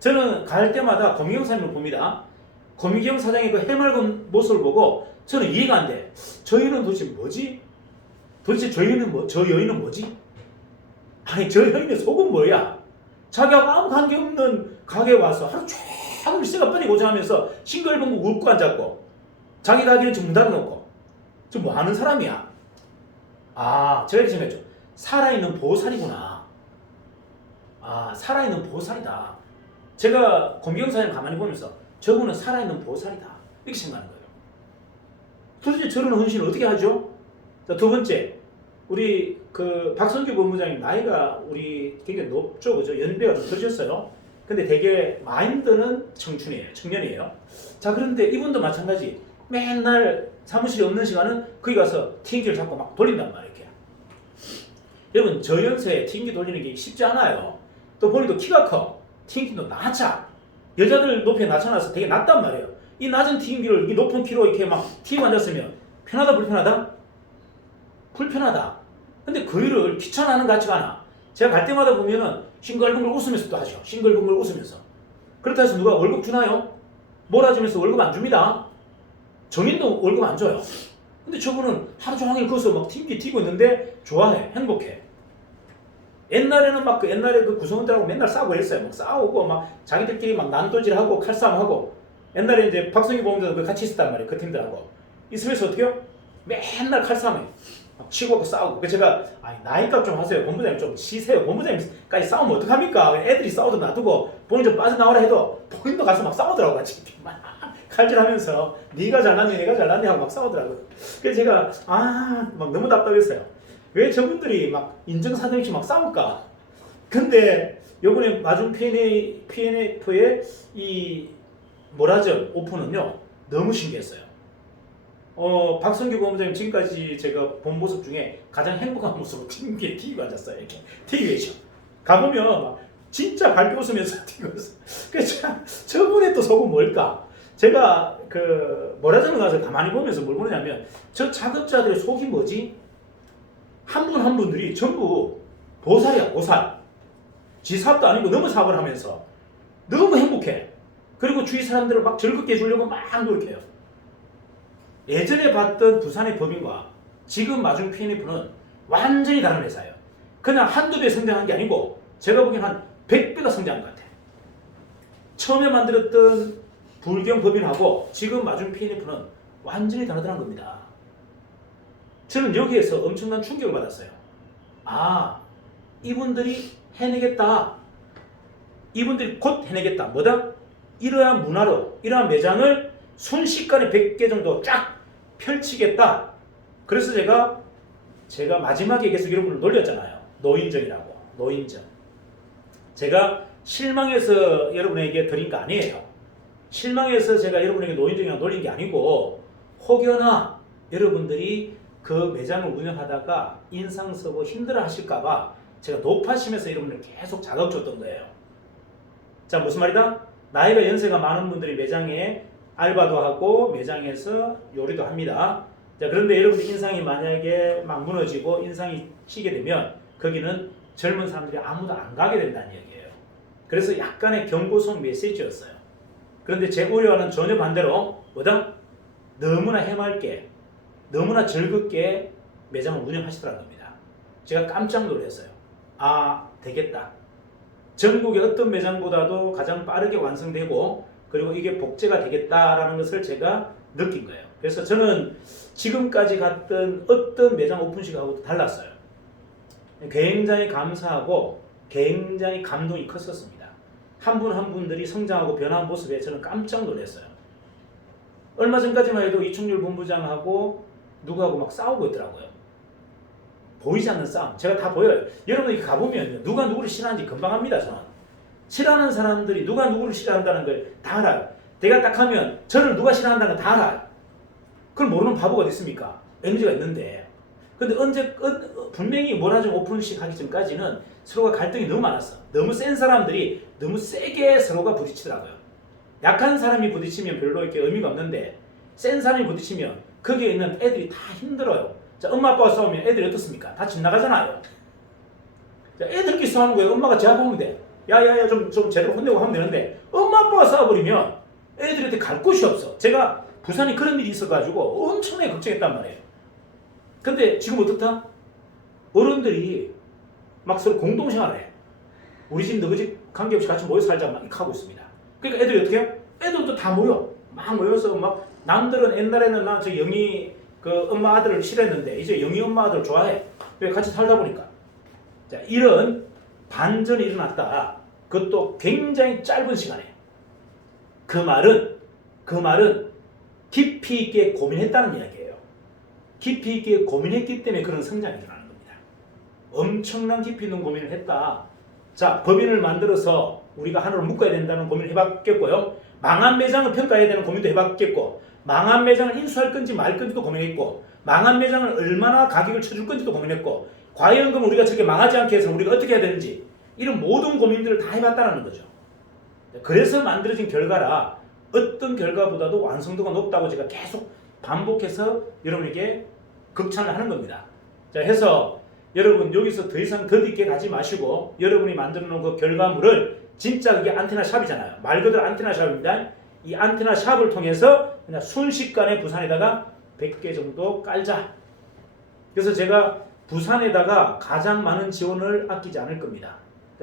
저는 갈 때마다 고미경 사장님을 봅니다. 고미경 사장의 그 해맑은 모습을 보고 저는 이해가 안 돼. 저 여인은 도대체 뭐지? 도대체 저 여인은 뭐지? 아니, 저 여인의 속은 뭐야? 자기하고 아무 관계없는 가게에 와서 하루 종일 새가 뻔히 고생하면서 싱글벙글 웃고 앉았고 자기 가게는 지금 문 닫아놓고 저 뭐 하는 사람이야? 아, 제가 이렇게 생각했죠. 살아있는 보살이구나. 아, 살아있는 보살이다. 제가 고미경 사장님 가만히 보면서 저분은 살아있는 보살이다. 이렇게 생각하는 거예요. 도대체 저런 헌신을 어떻게 하죠? 자, 두 번째, 우리 그 박선규 본부장님 나이가 우리 굉장히 높죠, 그죠? 연배가 좀 들으셨어요. 근데 되게 마인드는 청춘이에요. 청년이에요. 자, 그런데 이분도 마찬가지. 맨날 사무실에 없는 시간은 거기 가서 튀김기를 잡고 막 돌린단 말이에요. 이렇게. 여러분, 저 연세에 튀김기 돌리는 게 쉽지 않아요. 또 본인도 키가 커. 튀김기도 낮아. 여자들 높이에 낮춰놔서 되게 낮단 말이에요. 이 낮은 튀김기를 이 높은 키로 이렇게 막 튀김 앉았으면 편하다, 불편하다? 불편하다. 근데 그 일을 귀찮아하는 것 같지가 않아. 제가 갈 때마다 보면은 싱글벙글 웃으면서 또 하죠. 싱글벙글 웃으면서. 그렇다 해서 누가 월급 주나요? 몰아주면서 월급 안 줍니다. 정인도 월급 안 줘요. 근데 저분은 하루 종일 거기서 막 튕기 튀고 있는데 좋아해. 행복해. 옛날에는 막 옛날에 그 구성원들하고 맨날 싸우고 이랬어요. 막 싸우고 막 자기들끼리 막 난도질하고 칼싸움하고. 옛날에 이제 박성희 보험자도 같이 있었단 말이에요. 그 팀들하고. 있으면서 어떻게요? 맨날 칼싸움해. 막 치고 싸우고. 그래서 제가 나이값 좀 하세요. 본부장님 좀 쉬세요. 본부장님까지 싸우면 어떡합니까? 애들이 싸우도 놔두고 본인 좀 빠져나오라 해도 본인도 가서 막 싸우더라고 같이. 막 칼질하면서 네가 잘났니 내가 잘났니 하고 막 싸우더라고요. 그래서 제가 막 너무 답답했어요. 왜 저분들이 막 인정사정없이 막 싸울까? 근데 요번에 마중 PNF의 이 모라점 오픈은요 너무 신기했어요. 박성규 본부장님 지금까지 제가 본 모습 중에 가장 행복한 모습으로 튀김기에 튀기고 앉았어요. 이렇게 튀기고 가보면 막 진짜 밝게 웃으면서 튀기고 있어요. 그래서 저분의 또 속은 뭘까? 제가 그 모라점에 가서 가만히 보면서 뭘 보느냐면 저 작업자들의 속이 뭐지? 한 분 한 분들이 전부 보살이야, 보살. 지 사업도 아니고 너무 사업을 하면서 너무 행복해. 그리고 주위 사람들을 막 즐겁게 해주려고 막 노력해요. 예전에 봤던 부산의 법인과 지금 마중 PNF는 완전히 다른 회사예요. 그냥 한두 배 성장한 게 아니고 제가 보기엔 한 100배가 성장한 것 같아요. 처음에 만들었던 불경 법인하고 지금 마중 PNF는 완전히 다르다는 겁니다. 저는 여기에서 엄청난 충격을 받았어요. 이분들이 해내겠다. 이분들이 곧 해내겠다. 뭐다? 이러한 문화로, 이러한 매장을 순식간에 100개 정도 쫙 펼치겠다. 그래서 제가 마지막에 계속 여러분을 놀렸잖아요. 노인정이라고. 노인정. 제가 실망해서 여러분에게 드린 거 아니에요. 실망해서 제가 여러분에게 노인정이라고 놀린 게 아니고 혹여나 여러분들이 그 매장을 운영하다가 인상 쓰고 힘들어 하실까봐 제가 높아심에서 여러분을 계속 자극 줬던 거예요. 자, 무슨 말이다? 나이가 연세가 많은 분들이 매장에 알바도 하고 매장에서 요리도 합니다. 자, 그런데 여러분들 인상이 만약에 막 무너지고 인상이 치게 되면 거기는 젊은 사람들이 아무도 안 가게 된다는 얘기예요. 그래서 약간의 경고성 메시지였어요. 그런데 제 우려와는 전혀 반대로 뭐다? 너무나 해맑게 너무나 즐겁게 매장을 운영하시더라는 겁니다. 제가 깜짝 놀랐어요. 되겠다. 전국의 어떤 매장보다도 가장 빠르게 완성되고 그리고 이게 복제가 되겠다라는 것을 제가 느낀 거예요. 그래서 저는 지금까지 갔던 어떤 매장 오픈식하고도 달랐어요. 굉장히 감사하고 굉장히 감동이 컸었습니다. 한 분 한 분들이 성장하고 변한 모습에 저는 깜짝 놀랐어요. 얼마 전까지만 해도 이충률 본부장하고 누구하고 막 싸우고 있더라고요. 보이지 않는 싸움. 제가 다 보여요. 여러분이 가보면 누가 누구를 싫어하는지 금방 압니다. 저는. 싫어하는 사람들이 누가 누구를 싫어한다는 걸 다 알아요. 내가 딱 하면 저를 누가 싫어한다는 걸 다 알아요. 그걸 모르는 바보가 어디 있습니까? 에너지가 있는데. 근데 분명히 모라점 오픈식 하기 전까지는 서로가 갈등이 너무 많았어. 너무 센 사람들이 너무 세게 서로가 부딪히더라고요. 약한 사람이 부딪히면 별로 이렇게 의미가 없는데 센 사람이 부딪히면 거기에 있는 애들이 다 힘들어요. 자, 엄마 아빠가 싸우면 애들이 어떻습니까? 다 집 나가잖아요. 자, 애들끼리 싸우는 거예요. 엄마가 제압하면 돼. 야야야 좀 제대로 혼내고 하면 되는데 엄마 아빠가 싸워버리면 애들한테 갈 곳이 없어. 제가 부산에 그런 일이 있어가지고 엄청나게 걱정했단 말이에요. 근데 지금 어떻다? 어른들이 막 서로 공동생활을 해. 우리 집 너희 집 관계없이 같이 모여 살자 막 이렇게 하고 있습니다. 그러니까 애들이 어떻게 해요? 애들도 다 모여. 막 모여서 막 남들은 옛날에는 나 저 영희 그 엄마 아들을 싫어했는데 이제 영희 엄마 아들 좋아해. 왜 같이 살다 보니까. 자, 이런 반전이 일어났다. 그것도 굉장히 짧은 시간에. 그 말은 깊이 있게 고민했다는 이야기예요. 깊이 있게 고민했기 때문에 그런 성장이 일어나는 겁니다. 엄청난 깊이 있는 고민을 했다. 자, 법인을 만들어서 우리가 하나로 묶어야 된다는 고민을 해봤겠고요. 망한 매장을 평가해야 되는 고민도 해봤겠고, 망한 매장을 인수할 건지 말 건지도 고민했고, 망한 매장을 얼마나 가격을 쳐줄 건지도 고민했고, 과연 그럼 우리가 저렇게 망하지 않게 해서 우리가 어떻게 해야 되는지, 이런 모든 고민들을 다 해봤다는 거죠. 그래서 만들어진 결과라 어떤 결과보다도 완성도가 높다고 제가 계속 반복해서 여러분에게 극찬을 하는 겁니다. 자, 해서 여러분 여기서 더 이상 더 깊게 가지 마시고 여러분이 만들어 놓은 그 결과물을 진짜 그게 안테나 샵이잖아요. 말 그대로 안테나 샵입니다. 이 안테나 샵을 통해서 그냥 순식간에 부산에다가 100개 정도 깔자. 그래서 제가 부산에다가 가장 많은 지원을 아끼지 않을 겁니다.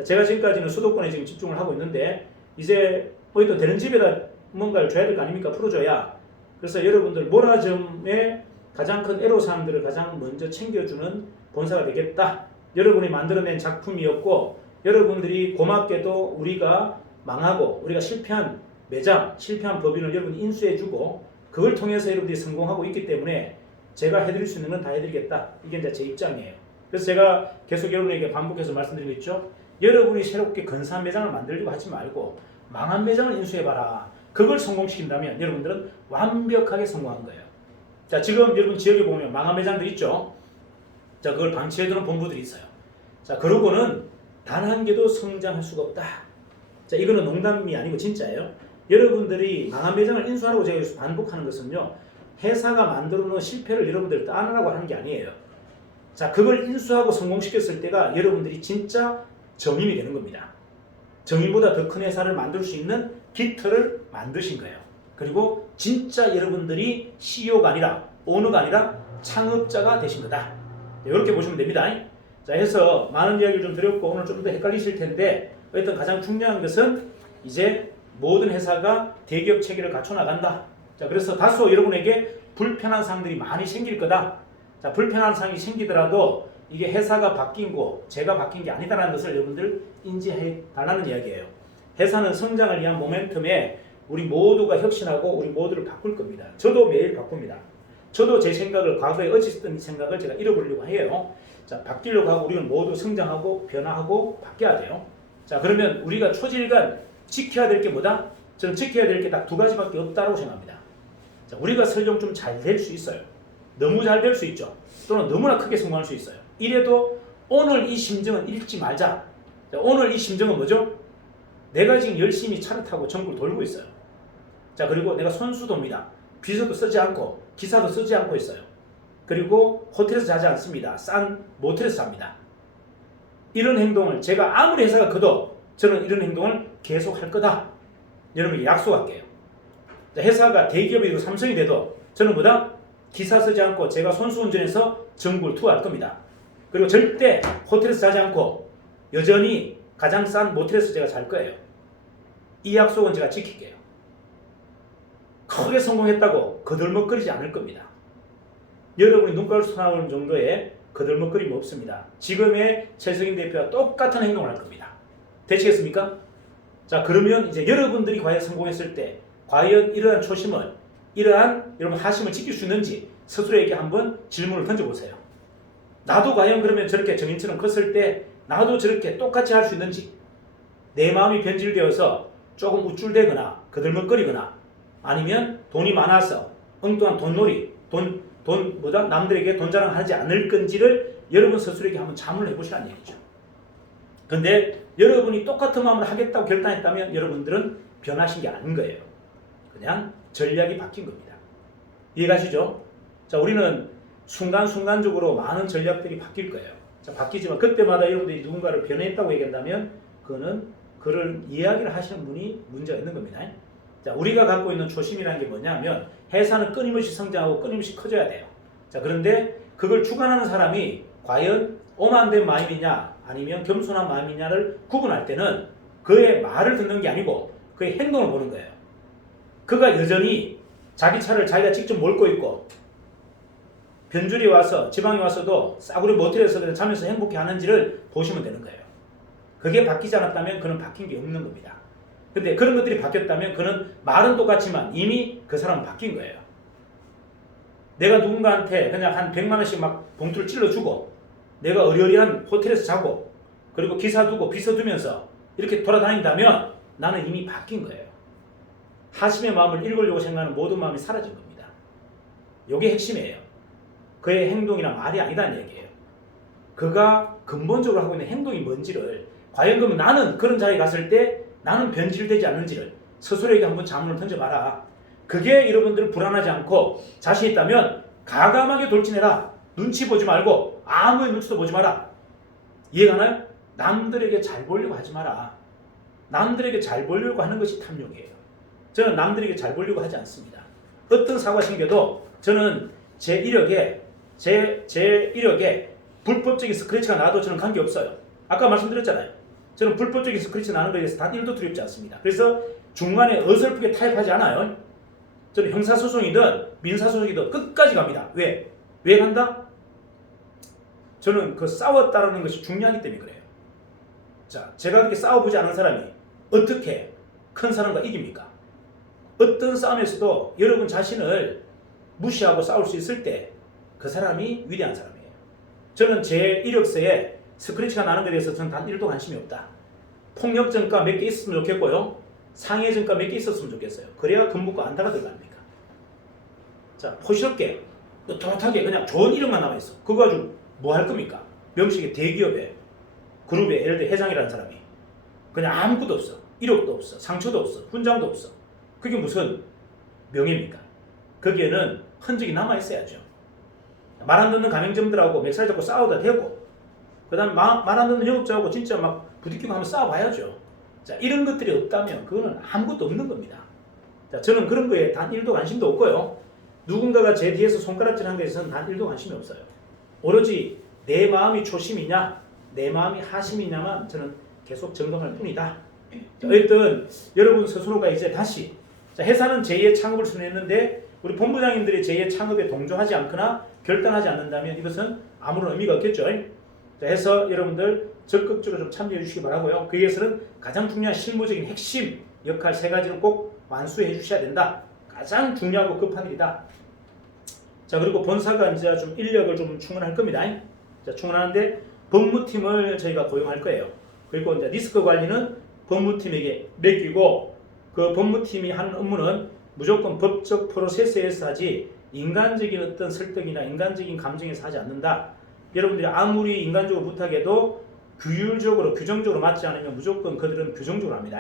제가 지금까지는 수도권에 지금 집중을 하고 있는데 이제 어디든 되는 집에다 뭔가를 줘야 될 거 아닙니까? 풀어줘야. 그래서 여러분들 모라점의 가장 큰 애로사항들을 가장 먼저 챙겨주는 본사가 되겠다. 여러분이 만들어낸 작품이었고 여러분들이 고맙게도 우리가 망하고 우리가 실패한 매장, 실패한 법인을 여러분이 인수해주고 그걸 통해서 여러분들이 성공하고 있기 때문에 제가 해드릴 수 있는 건 다 해드리겠다. 이게 이제 제 입장이에요. 그래서 제가 계속 여러분에게 반복해서 말씀드리고 있죠. 여러분이 새롭게 근사한 매장을 만들려고 하지 말고 망한 매장을 인수해봐라. 그걸 성공시킨다면 여러분들은 완벽하게 성공한 거예요. 자, 지금 여러분 지역에 보면 망한 매장들 있죠. 자, 그걸 방치해두는 본부들이 있어요. 자, 그러고는 단 한 개도 성장할 수가 없다. 자, 이거는 농담이 아니고 진짜예요. 여러분들이 망한 매장을 인수하라고 제가 여기서 반복하는 것은요. 회사가 만들어 놓은 실패를 여러분들 따르라고 하는 게 아니에요. 자, 그걸 인수하고 성공시켰을 때가 여러분들이 진짜 정인이 되는 겁니다. 정인보다 더 큰 회사를 만들 수 있는 기틀을 만드신 거예요. 그리고 진짜 여러분들이 CEO가 아니라 오너가 아니라 창업자가 되신 거다. 이렇게 보시면 됩니다. 자, 해서 많은 이야기를 좀 드렸고 오늘 좀 더 헷갈리실 텐데 어쨌든 가장 중요한 것은 이제 모든 회사가 대기업 체계를 갖춰 나간다. 자, 그래서 다소 여러분에게 불편한 사항들이 많이 생길 거다. 자, 불편한 사항이 생기더라도 이게 회사가 바뀐 거, 제가 바뀐 게 아니다라는 것을 여러분들 인지해 달라는 이야기예요. 회사는 성장을 위한 모멘텀에 우리 모두가 혁신하고 우리 모두를 바꿀 겁니다. 저도 매일 바꿉니다. 저도 제 생각을 과거에 어찌했던 생각을 제가 잃어버리려고 해요. 자, 바뀌려고 하고 우리는 모두 성장하고 변화하고 바뀌어야 돼요. 자, 그러면 우리가 초질간 지켜야 될 게 뭐다? 저는 지켜야 될 게 딱 두 가지밖에 없다고 생각합니다. 자, 우리가 설령 좀 잘 될 수 있어요. 너무 잘 될 수 있죠. 또는 너무나 크게 성공할 수 있어요. 이래도 오늘 이 심정은 잃지 말자. 자, 오늘 이 심정은 뭐죠? 내가 지금 열심히 차를 타고 전국을 돌고 있어요. 자, 그리고 내가 선수도입니다. 비서도 쓰지 않고 기사도 쓰지 않고 있어요. 그리고 호텔에서 자지 않습니다. 싼 모텔에서 잡니다. 이런 행동을 제가 아무리 회사가 커도 저는 이런 행동을 계속 할 거다. 여러분에게 약속할게요. 자, 회사가 대기업이 고 삼성이 돼도 저는 뭐다? 기사 쓰지 않고 제가 선수 운전해서 전국을 투어할 겁니다. 그리고 절대 호텔에서 자지 않고 여전히 가장 싼 모텔에서 제가 잘 거예요. 이 약속은 제가 지킬게요. 크게 성공했다고 거들먹거리지 않을 겁니다. 여러분이 눈가를 쏟아오는 정도의 거들먹거림이 없습니다. 지금의 최석인 대표와 똑같은 행동을 할 겁니다. 되시겠습니까? 자, 그러면 이제 여러분들이 과연 성공했을 때 과연 이러한 초심을, 이러한 여러분 하심을 지킬 수 있는지 스스로에게 한번 질문을 던져보세요. 나도 과연 그러면 저렇게 정인처럼 컸을 때 나도 저렇게 똑같이 할 수 있는지, 내 마음이 변질되어서 조금 우쭐대거나 거들먹거리거나 아니면 돈이 많아서 엉뚱한 돈놀이, 남들에게 돈 자랑하지 않을 건지를 여러분 스스로에게 한번 자문을 해보시라는 얘기죠. 근데 여러분이 똑같은 마음으로 하겠다고 결단했다면 여러분들은 변하신 게 아닌 거예요. 그냥 전략이 바뀐 겁니다. 이해가시죠? 자, 우리는 순간순간적으로 많은 전략들이 바뀔 거예요. 자, 바뀌지만 그때마다 여러분들이 누군가를 변했다고 얘기한다면 그거는 그를 이야기를 하시는 분이 문제가 있는 겁니다. 자, 우리가 갖고 있는 초심이라는 게 뭐냐면 회사는 끊임없이 성장하고 끊임없이 커져야 돼요. 자, 그런데 그걸 주관하는 사람이 과연 오만된 마음이냐 아니면 겸손한 마음이냐를 구분할 때는 그의 말을 듣는 게 아니고 그의 행동을 보는 거예요. 그가 여전히 자기 차를 자기가 직접 몰고 있고 변줄이 와서 지방에 와서도 싸구려 모텔에서 그냥 자면서 행복해 하는지를 보시면 되는 거예요. 그게 바뀌지 않았다면 그는 바뀐 게 없는 겁니다. 근데 그런 것들이 바뀌었다면 그는 말은 똑같지만 이미 그 사람은 바뀐 거예요. 내가 누군가한테 그냥 한 100만 원씩 막 봉투를 찔러주고 내가 어리어리한 호텔에서 자고 그리고 기사 두고 비서 두면서 이렇게 돌아다닌다면 나는 이미 바뀐 거예요. 하심의 마음을 읽으려고 생각하는 모든 마음이 사라진 겁니다. 이게 핵심이에요. 그의 행동이나 말이 아니다는 얘기예요. 그가 근본적으로 하고 있는 행동이 뭔지를, 과연 그러면 나는 그런 자리에 갔을 때 나는 변질되지 않는지를 스스로에게 한번 자문을 던져봐라. 그게 여러분들 불안하지 않고 자신 있다면 과감하게 돌진해라. 눈치 보지 말고 아무의 눈치도 보지 마라. 이해가 나요? 남들에게 잘 보이려고 하지 마라. 남들에게 잘 보이려고 하는 것이 탐욕이에요. 저는 남들에게 잘 보이려고 하지 않습니다. 어떤 사고가 생겨도 저는 제 이력에 불법적인 스크래치가 나도 저는 관계없어요. 아까 말씀드렸잖아요. 저는 불법적인 스크래치 나는 것에 대해서 단 1도 두렵지 않습니다. 그래서 중간에 어설프게 타협하지 않아요. 저는 형사소송이든 민사소송이든 끝까지 갑니다. 왜? 왜 간다? 저는 그 싸웠다라는 것이 중요하기 때문에 그래요. 자, 제가 그렇게 싸워보지 않은 사람이 어떻게 큰 사람과 이깁니까? 어떤 싸움에서도 여러분 자신을 무시하고 싸울 수 있을 때 그 사람이 위대한 사람이에요. 저는 제 이력서에 스크래치가 나는 것에 대해서 저는 단 1도 관심이 없다. 폭력 전과 몇 개 있었으면 좋겠고요. 상해 전과 몇 개 있었으면 좋겠어요. 그래야 금붕과 안타가 들어갑니까? 자, 포시럽게 떳떳하게 그냥 좋은 이름만 남아있어. 그거 가지고 뭐 할 겁니까? 명식의 대기업의 그룹의 예를 들어 회장이라는 사람이 그냥 아무것도 없어. 이력도 없어. 상처도 없어. 훈장도 없어. 그게 무슨 명예입니까? 거기에는 흔적이 남아있어야죠. 말 안 듣는 가맹점들하고 맥살 잡고 싸우다 되고, 그 다음 말 안 듣는 영업자하고 진짜 막 부딪히고 한번 싸워봐야죠. 자, 이런 것들이 없다면 그거는 아무것도 없는 겁니다. 자, 저는 그런 거에 단 1도 관심도 없고요. 누군가가 제 뒤에서 손가락질한 거에 대해서는 단 1도 관심이 없어요. 오로지 내 마음이 초심이냐 내 마음이 하심이냐만 저는 계속 점검할 뿐이다. 자, 어쨌든 여러분 스스로가 이제 다시, 자, 회사는 제2의 창업을 선언했는데 우리 본부장님들이 제2의 창업에 동조하지 않거나 결단하지 않는다면 이것은 아무런 의미가 없겠죠. 자, 해서 여러분들 적극적으로 좀 참여해 주시기 바라고요. 그 위해서는 가장 중요한 실무적인 핵심 역할 3가지는 꼭 완수해 주셔야 된다. 가장 중요하고 급한 일이다. 자, 그리고 본사가 이제 좀 인력을 좀 충원할 겁니다. 자, 충원하는데 법무팀을 저희가 고용할 거예요. 그리고 이제 리스크 관리는 법무팀에게 맡기고, 그 법무팀이 하는 업무는 무조건 법적 프로세스에서 하지 인간적인 어떤 설득이나 인간적인 감정에서 하지 않는다. 여러분들이 아무리 인간적으로 부탁해도 규율적으로 규정적으로 맞지 않으면 무조건 그들은 규정적으로 합니다.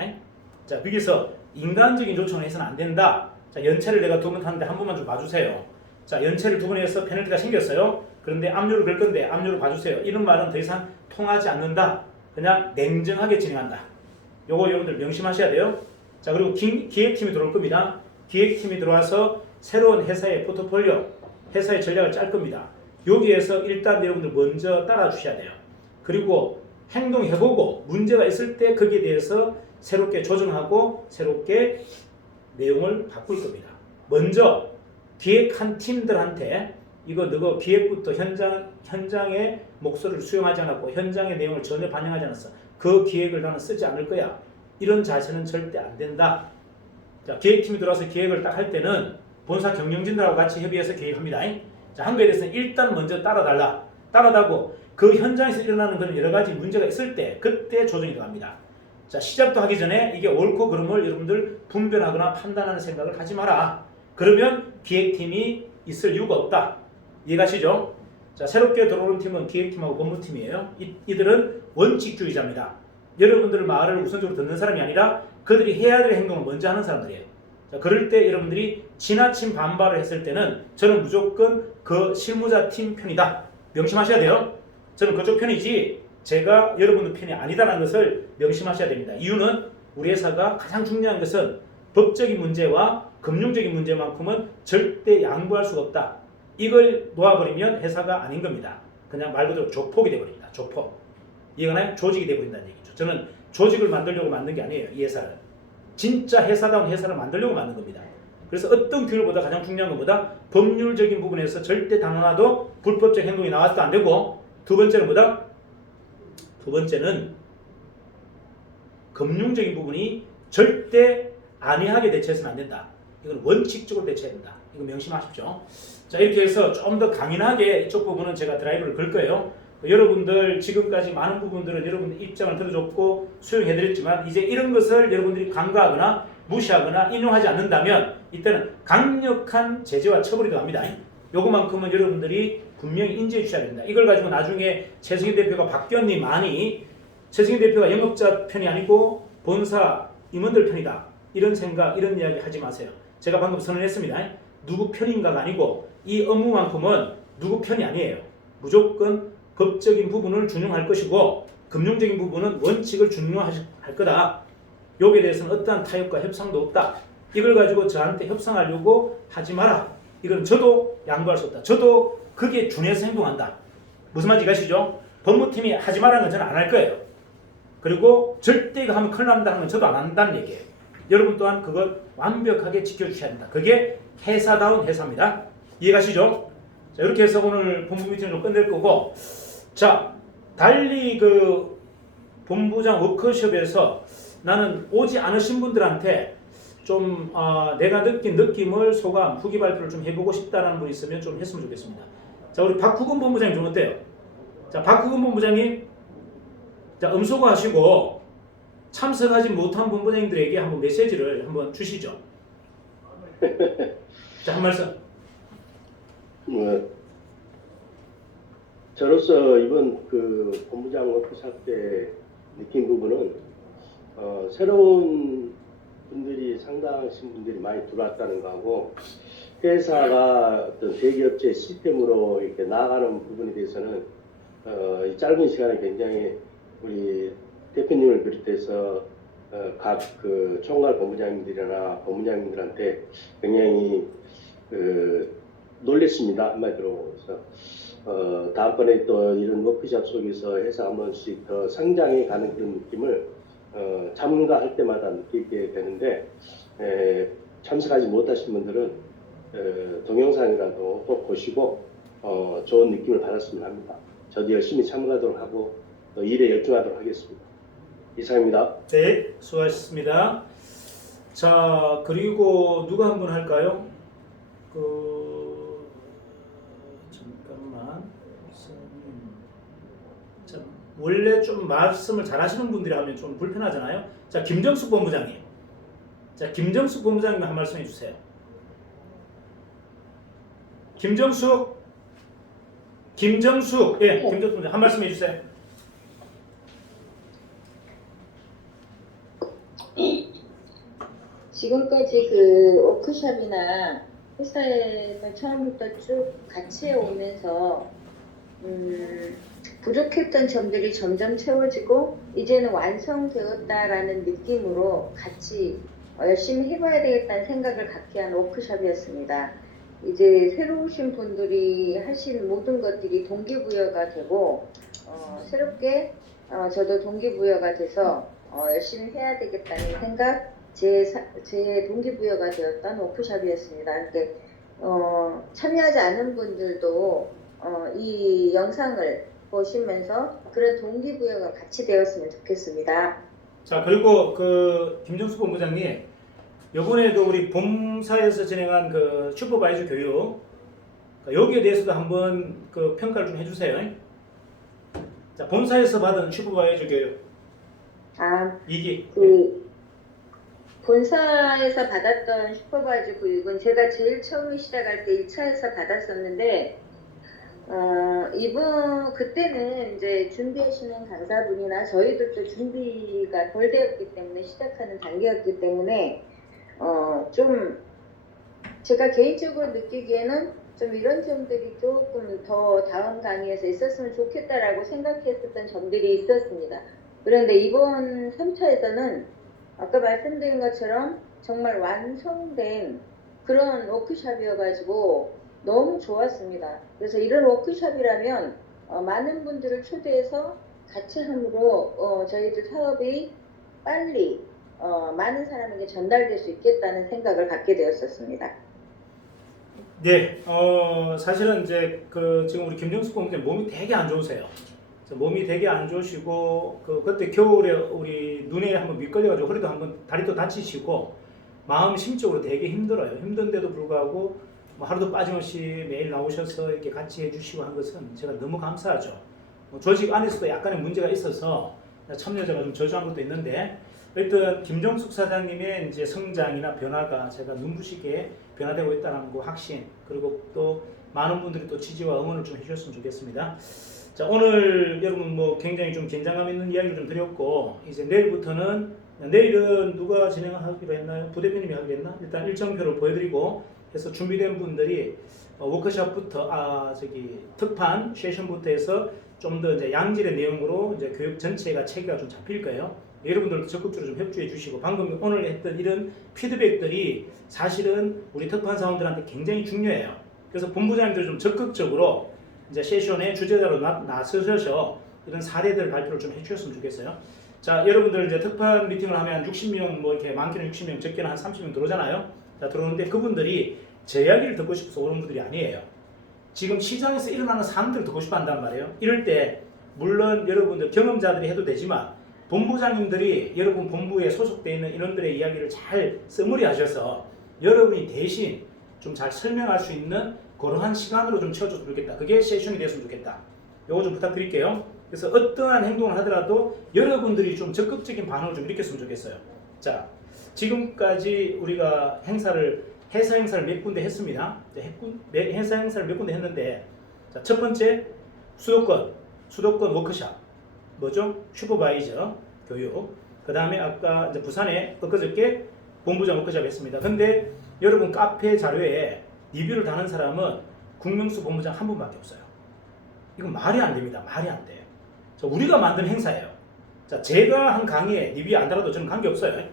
자, 거기서 인간적인 요청을 해서는 안 된다. 자, 연체를 내가 2번 타는데 한 번만 좀 봐주세요. 자, 연체를 2번 해서 페널티가 생겼어요. 그런데 압류를 걸 건데 압류를 봐주세요. 이런 말은 더 이상 통하지 않는다. 그냥 냉정하게 진행한다. 요거 여러분들 명심하셔야 돼요. 자, 그리고 기획팀이 들어올 겁니다. 기획팀이 들어와서 새로운 회사의 포트폴리오, 회사의 전략을 짤 겁니다. 여기에서 일단 여러분들 먼저 따라 주셔야 돼요. 그리고 행동해보고 문제가 있을 때 거기에 대해서 새롭게 조정하고 새롭게 내용을 바꿀 겁니다. 먼저 기획한 팀들한테 이거 너가 기획부터 현장의 목소리를 수용하지 않았고 현장의 내용을 전혀 반영하지 않았어. 그 기획을 나는 쓰지 않을 거야. 이런 자세는 절대 안 된다. 자, 기획팀이 들어와서 기획을 딱 할 때는 본사 경영진들하고 같이 협의해서 계획합니다. 자, 한 거에 대해서는 일단 먼저 따라달라. 따라다고 그 현장에서 일어나는 그런 여러 가지 문제가 있을 때 그때 조정이 들어갑니다. 자, 시작도 하기 전에 이게 옳고 그름을 여러분들 분별하거나 판단하는 생각을 하지 마라. 그러면 기획팀이 있을 이유가 없다. 이해가시죠? 자, 새롭게 들어오는 팀은 기획팀하고 법무팀이에요. 이들은 원칙주의자입니다. 여러분들 말을 우선적으로 듣는 사람이 아니라 그들이 해야 될 행동을 먼저 하는 사람들이에요. 자, 그럴 때 여러분들이 지나친 반발을 했을 때는 저는 무조건 그 실무자 팀 편이다. 명심하셔야 돼요. 저는 그쪽 편이지 제가 여러분들 편이 아니다라는 것을 명심하셔야 됩니다. 이유는 우리 회사가 가장 중요한 것은 법적인 문제와 금융적인 문제만큼은 절대 양보할 수가 없다. 이걸 놓아버리면 회사가 아닌 겁니다. 그냥 말 그대로 조폭이 돼버립니다. 조폭. 이해가나요? 조직이 돼버린다는 얘기죠. 저는 조직을 만들려고 만든 게 아니에요. 이 회사를. 진짜 회사다운 회사를 만들려고 만든 겁니다. 그래서 어떤 규율보다 가장 중요한 것보다 법률적인 부분에서 절대 단 하나도 불법적 행동이 나와서도 안 되고, 두 번째는 뭐다? 두 번째는 금융적인 부분이 절대 안이하게 대처해서는 안 된다. 이건 원칙적으로 대처해야 된다. 이거 명심하십시오. 자, 이렇게 해서 좀 더 강인하게 이쪽 부분은 제가 드라이브를 걸 거예요. 여러분들 지금까지 많은 부분들은 여러분들 입장을 들어줬고 수용해드렸지만 이제 이런 것을 여러분들이 간과하거나 무시하거나 인용하지 않는다면 이때는 강력한 제재와 처벌이 들어갑니다. 요것만큼은 여러분들이 분명히 인지해 주셔야 됩니다. 이걸 가지고 나중에 최승희 대표가 바뀌었니만이 최승희 대표가 영업자 편이 아니고 본사 임원들 편이다. 이런 생각, 이런 이야기 하지 마세요. 제가 방금 선언했습니다. 누구 편인가가 아니고 이 업무만큼은 누구 편이 아니에요. 무조건 법적인 부분을 준용할 것이고 금융적인 부분은 원칙을 준용할 거다. 여기에 대해서는 어떠한 타협과 협상도 없다. 이걸 가지고 저한테 협상하려고 하지 마라. 이건 저도 양보할 수 없다. 저도 그게 준해서 행동한다. 무슨 말인지 아시죠? 법무팀이 하지 말라는 건 저는 안 할 거예요. 그리고 절대 이거 하면 큰일 난다 하는 건 저도 안 한다는 얘기예요. 여러분 또한 그걸 완벽하게 지켜주셔야 된다. 그게 회사다운 회사입니다. 이해가시죠? 자, 이렇게 해서 오늘 본부 미팅을 끝낼 거고, 자, 달리 그 본부장 워크숍에서 나는 오지 않으신 분들한테 좀 내가 느낀 느낌을 소감, 후기 발표를 좀 해보고 싶다는 분 있으면 좀 했으면 좋겠습니다. 자, 우리 박후근 본부장님 좀 어때요? 자, 박후근 본부장님, 자, 음소거하시고 참석하지 못한 본부장님들에게 한번 메시지를 한번 주시죠. 자, 한 말씀. 저로서 이번 그 본부장 워크숍 때 느낀 부분은 새로운 분들이 상당하신 분들이 많이 들어왔다는 거하고 회사가 어떤 대기업체 시스템으로 이렇게 나아가는 부분에 대해서는 이 짧은 시간에 굉장히 우리 대표님을 비롯해서 각 그 총괄 본부장님들이나 본부장님들한테 굉장히 놀랬습니다. 한마디로. 그래서 다음번에 또 이런 워크숍 속에서 회사 한 번씩 더 성장해 가는 그런 느낌을 참가할 때마다 느끼게 되는데 참석하지 못하신 분들은 동영상이라도 꼭 보시고 좋은 느낌을 받았으면 합니다. 저도 열심히 참가하도록 하고 또 일에 열중하도록 하겠습니다. 이상입니다. 네, 수고하셨습니다. 자, 그리고 누가 한 분 할까요? 잠깐만. 자, 원래 좀 말씀을 잘 하시는 분들이 하면 좀 불편하잖아요. 자, 김정숙 본부장님. 자, 김정숙 본부장님 한 말씀 해주세요. 김정숙, 예, 김정숙 본부장 한 말씀 해주세요. 지금까지 그 워크숍이나 회사에서 처음부터 쭉 같이 해오면서 부족했던 점들이 점점 채워지고 이제는 완성되었다라는 느낌으로 같이 열심히 해봐야 되겠다는 생각을 갖게 한 워크숍이었습니다. 이제 새로 오신 분들이 하신 모든 것들이 동기부여가 되고 새롭게 저도 동기부여가 돼서 열심히 해야 되겠다는 생각, 제 동기부여가 되었던 워크숍이었습니다. 그러니까 참여하지 않은 분들도 이 영상을 보시면서 그런 동기부여가 같이 되었으면 좋겠습니다. 자, 그리고 그 김정수 본부장님, 이번에 그 우리 본사에서 진행한 그 슈퍼바이저 교육, 여기에 대해서도 한번 그 평가를 좀 해주세요. 자, 본사에서 받은 슈퍼바이저 교육. 본사에서 받았던 슈퍼바이저 교육은 제가 제일 처음 시작할 때 1차에서 받았었는데 그때는 이제 준비하시는 강사분이나 저희들도 준비가 덜 되었기 때문에 시작하는 단계였기 때문에 좀 제가 개인적으로 느끼기에는 좀 이런 점들이 조금 더 다음 강의에서 있었으면 좋겠다라고 생각했었던 점들이 있었습니다. 그런데 이번 3차에서는 아까 말씀드린 것처럼 정말 완성된 그런 워크숍이어가지고 너무 좋았습니다. 그래서 이런 워크숍이라면 많은 분들을 초대해서 같이 함으로 저희들 사업이 빨리 많은 사람에게 전달될 수 있겠다는 생각을 갖게 되었었습니다. 네, 사실은 이제 지금 우리 김정숙 본부장님 몸이 되게 안 좋으세요. 몸이 되게 안 좋으시고 그때 겨울에 우리 눈에 한번 미끌려가지고 허리도 한번 다리도 다치시고 마음 심적으로 되게 힘들어요. 힘든데도 불구하고 뭐 하루도 빠짐없이 매일 나오셔서 이렇게 같이 해주시고 한 것은 제가 너무 감사하죠. 조직 안에서도 약간의 문제가 있어서 참여자가 좀 저조한 것도 있는데, 일단 김정숙 사장님의 이제 성장이나 변화가 제가 눈부시게 변화되고 있다는 거 확신, 그리고 또 많은 분들이 또 지지와 응원을 좀 해주셨으면 좋겠습니다. 자, 오늘 여러분 뭐 굉장히 좀 긴장감 있는 이야기를 좀 드렸고, 이제 내일은 누가 진행하기로 했나요? 부대표님이 하기로 했나? 일단 일정표를 보여드리고 해서 준비된 분들이 워크숍부터 특판 세션부터 해서 좀 더 이제 양질의 내용으로 이제 교육 전체가 체계가 좀 잡힐 거예요. 여러분들도 적극적으로 좀 협조해 주시고, 방금 오늘 했던 이런 피드백들이 사실은 우리 특판 사원들한테 굉장히 중요해요. 그래서 본부장님들 좀 적극적으로 이제 세션의 주제자로 나서셔서 이런 사례들 발표를 좀 해주셨으면 좋겠어요. 자, 여러분들 이제 특판 미팅을 하면 60명, 뭐 이렇게 많게는 60명, 적게는 한 30명 들어오잖아요. 자, 들어오는데 그분들이 제 이야기를 듣고 싶어서 오는 분들이 아니에요. 지금 시장에서 일어나는 사안들을 듣고 싶어 한단 말이에요. 이럴 때 물론 여러분들 경험자들이 해도 되지만 본부장님들이 여러분 본부에 소속되어 있는 인원들의 이야기를 잘 써머리 하셔서 여러분이 대신 좀 잘 설명할 수 있는 그러한 시간으로 좀 채워줬으면 좋겠다. 그게 세션이 됐으면 좋겠다. 요거 좀 부탁드릴게요. 그래서 어떠한 행동을 하더라도 여러분들이 좀 적극적인 반응을 좀 일으켰으면 좋겠어요. 자, 지금까지 우리가 회사 행사를 몇 군데 했습니다. 회사 행사를 몇 군데 했는데, 자, 첫 번째 수도권 워크숍, 뭐죠? 슈퍼바이저 교육. 그 다음에 아까 이제 부산에 엊그저께 본부장 워크숍 했습니다. 근데 여러분 카페 자료에 리뷰를 다는 사람은 국명수 본부장 한 분밖에 없어요. 이건 말이 안 됩니다. 말이 안 돼. 자, 우리가 만든 행사예요. 자, 제가 한 강의에 리뷰 안 달아도 저는 관계없어요.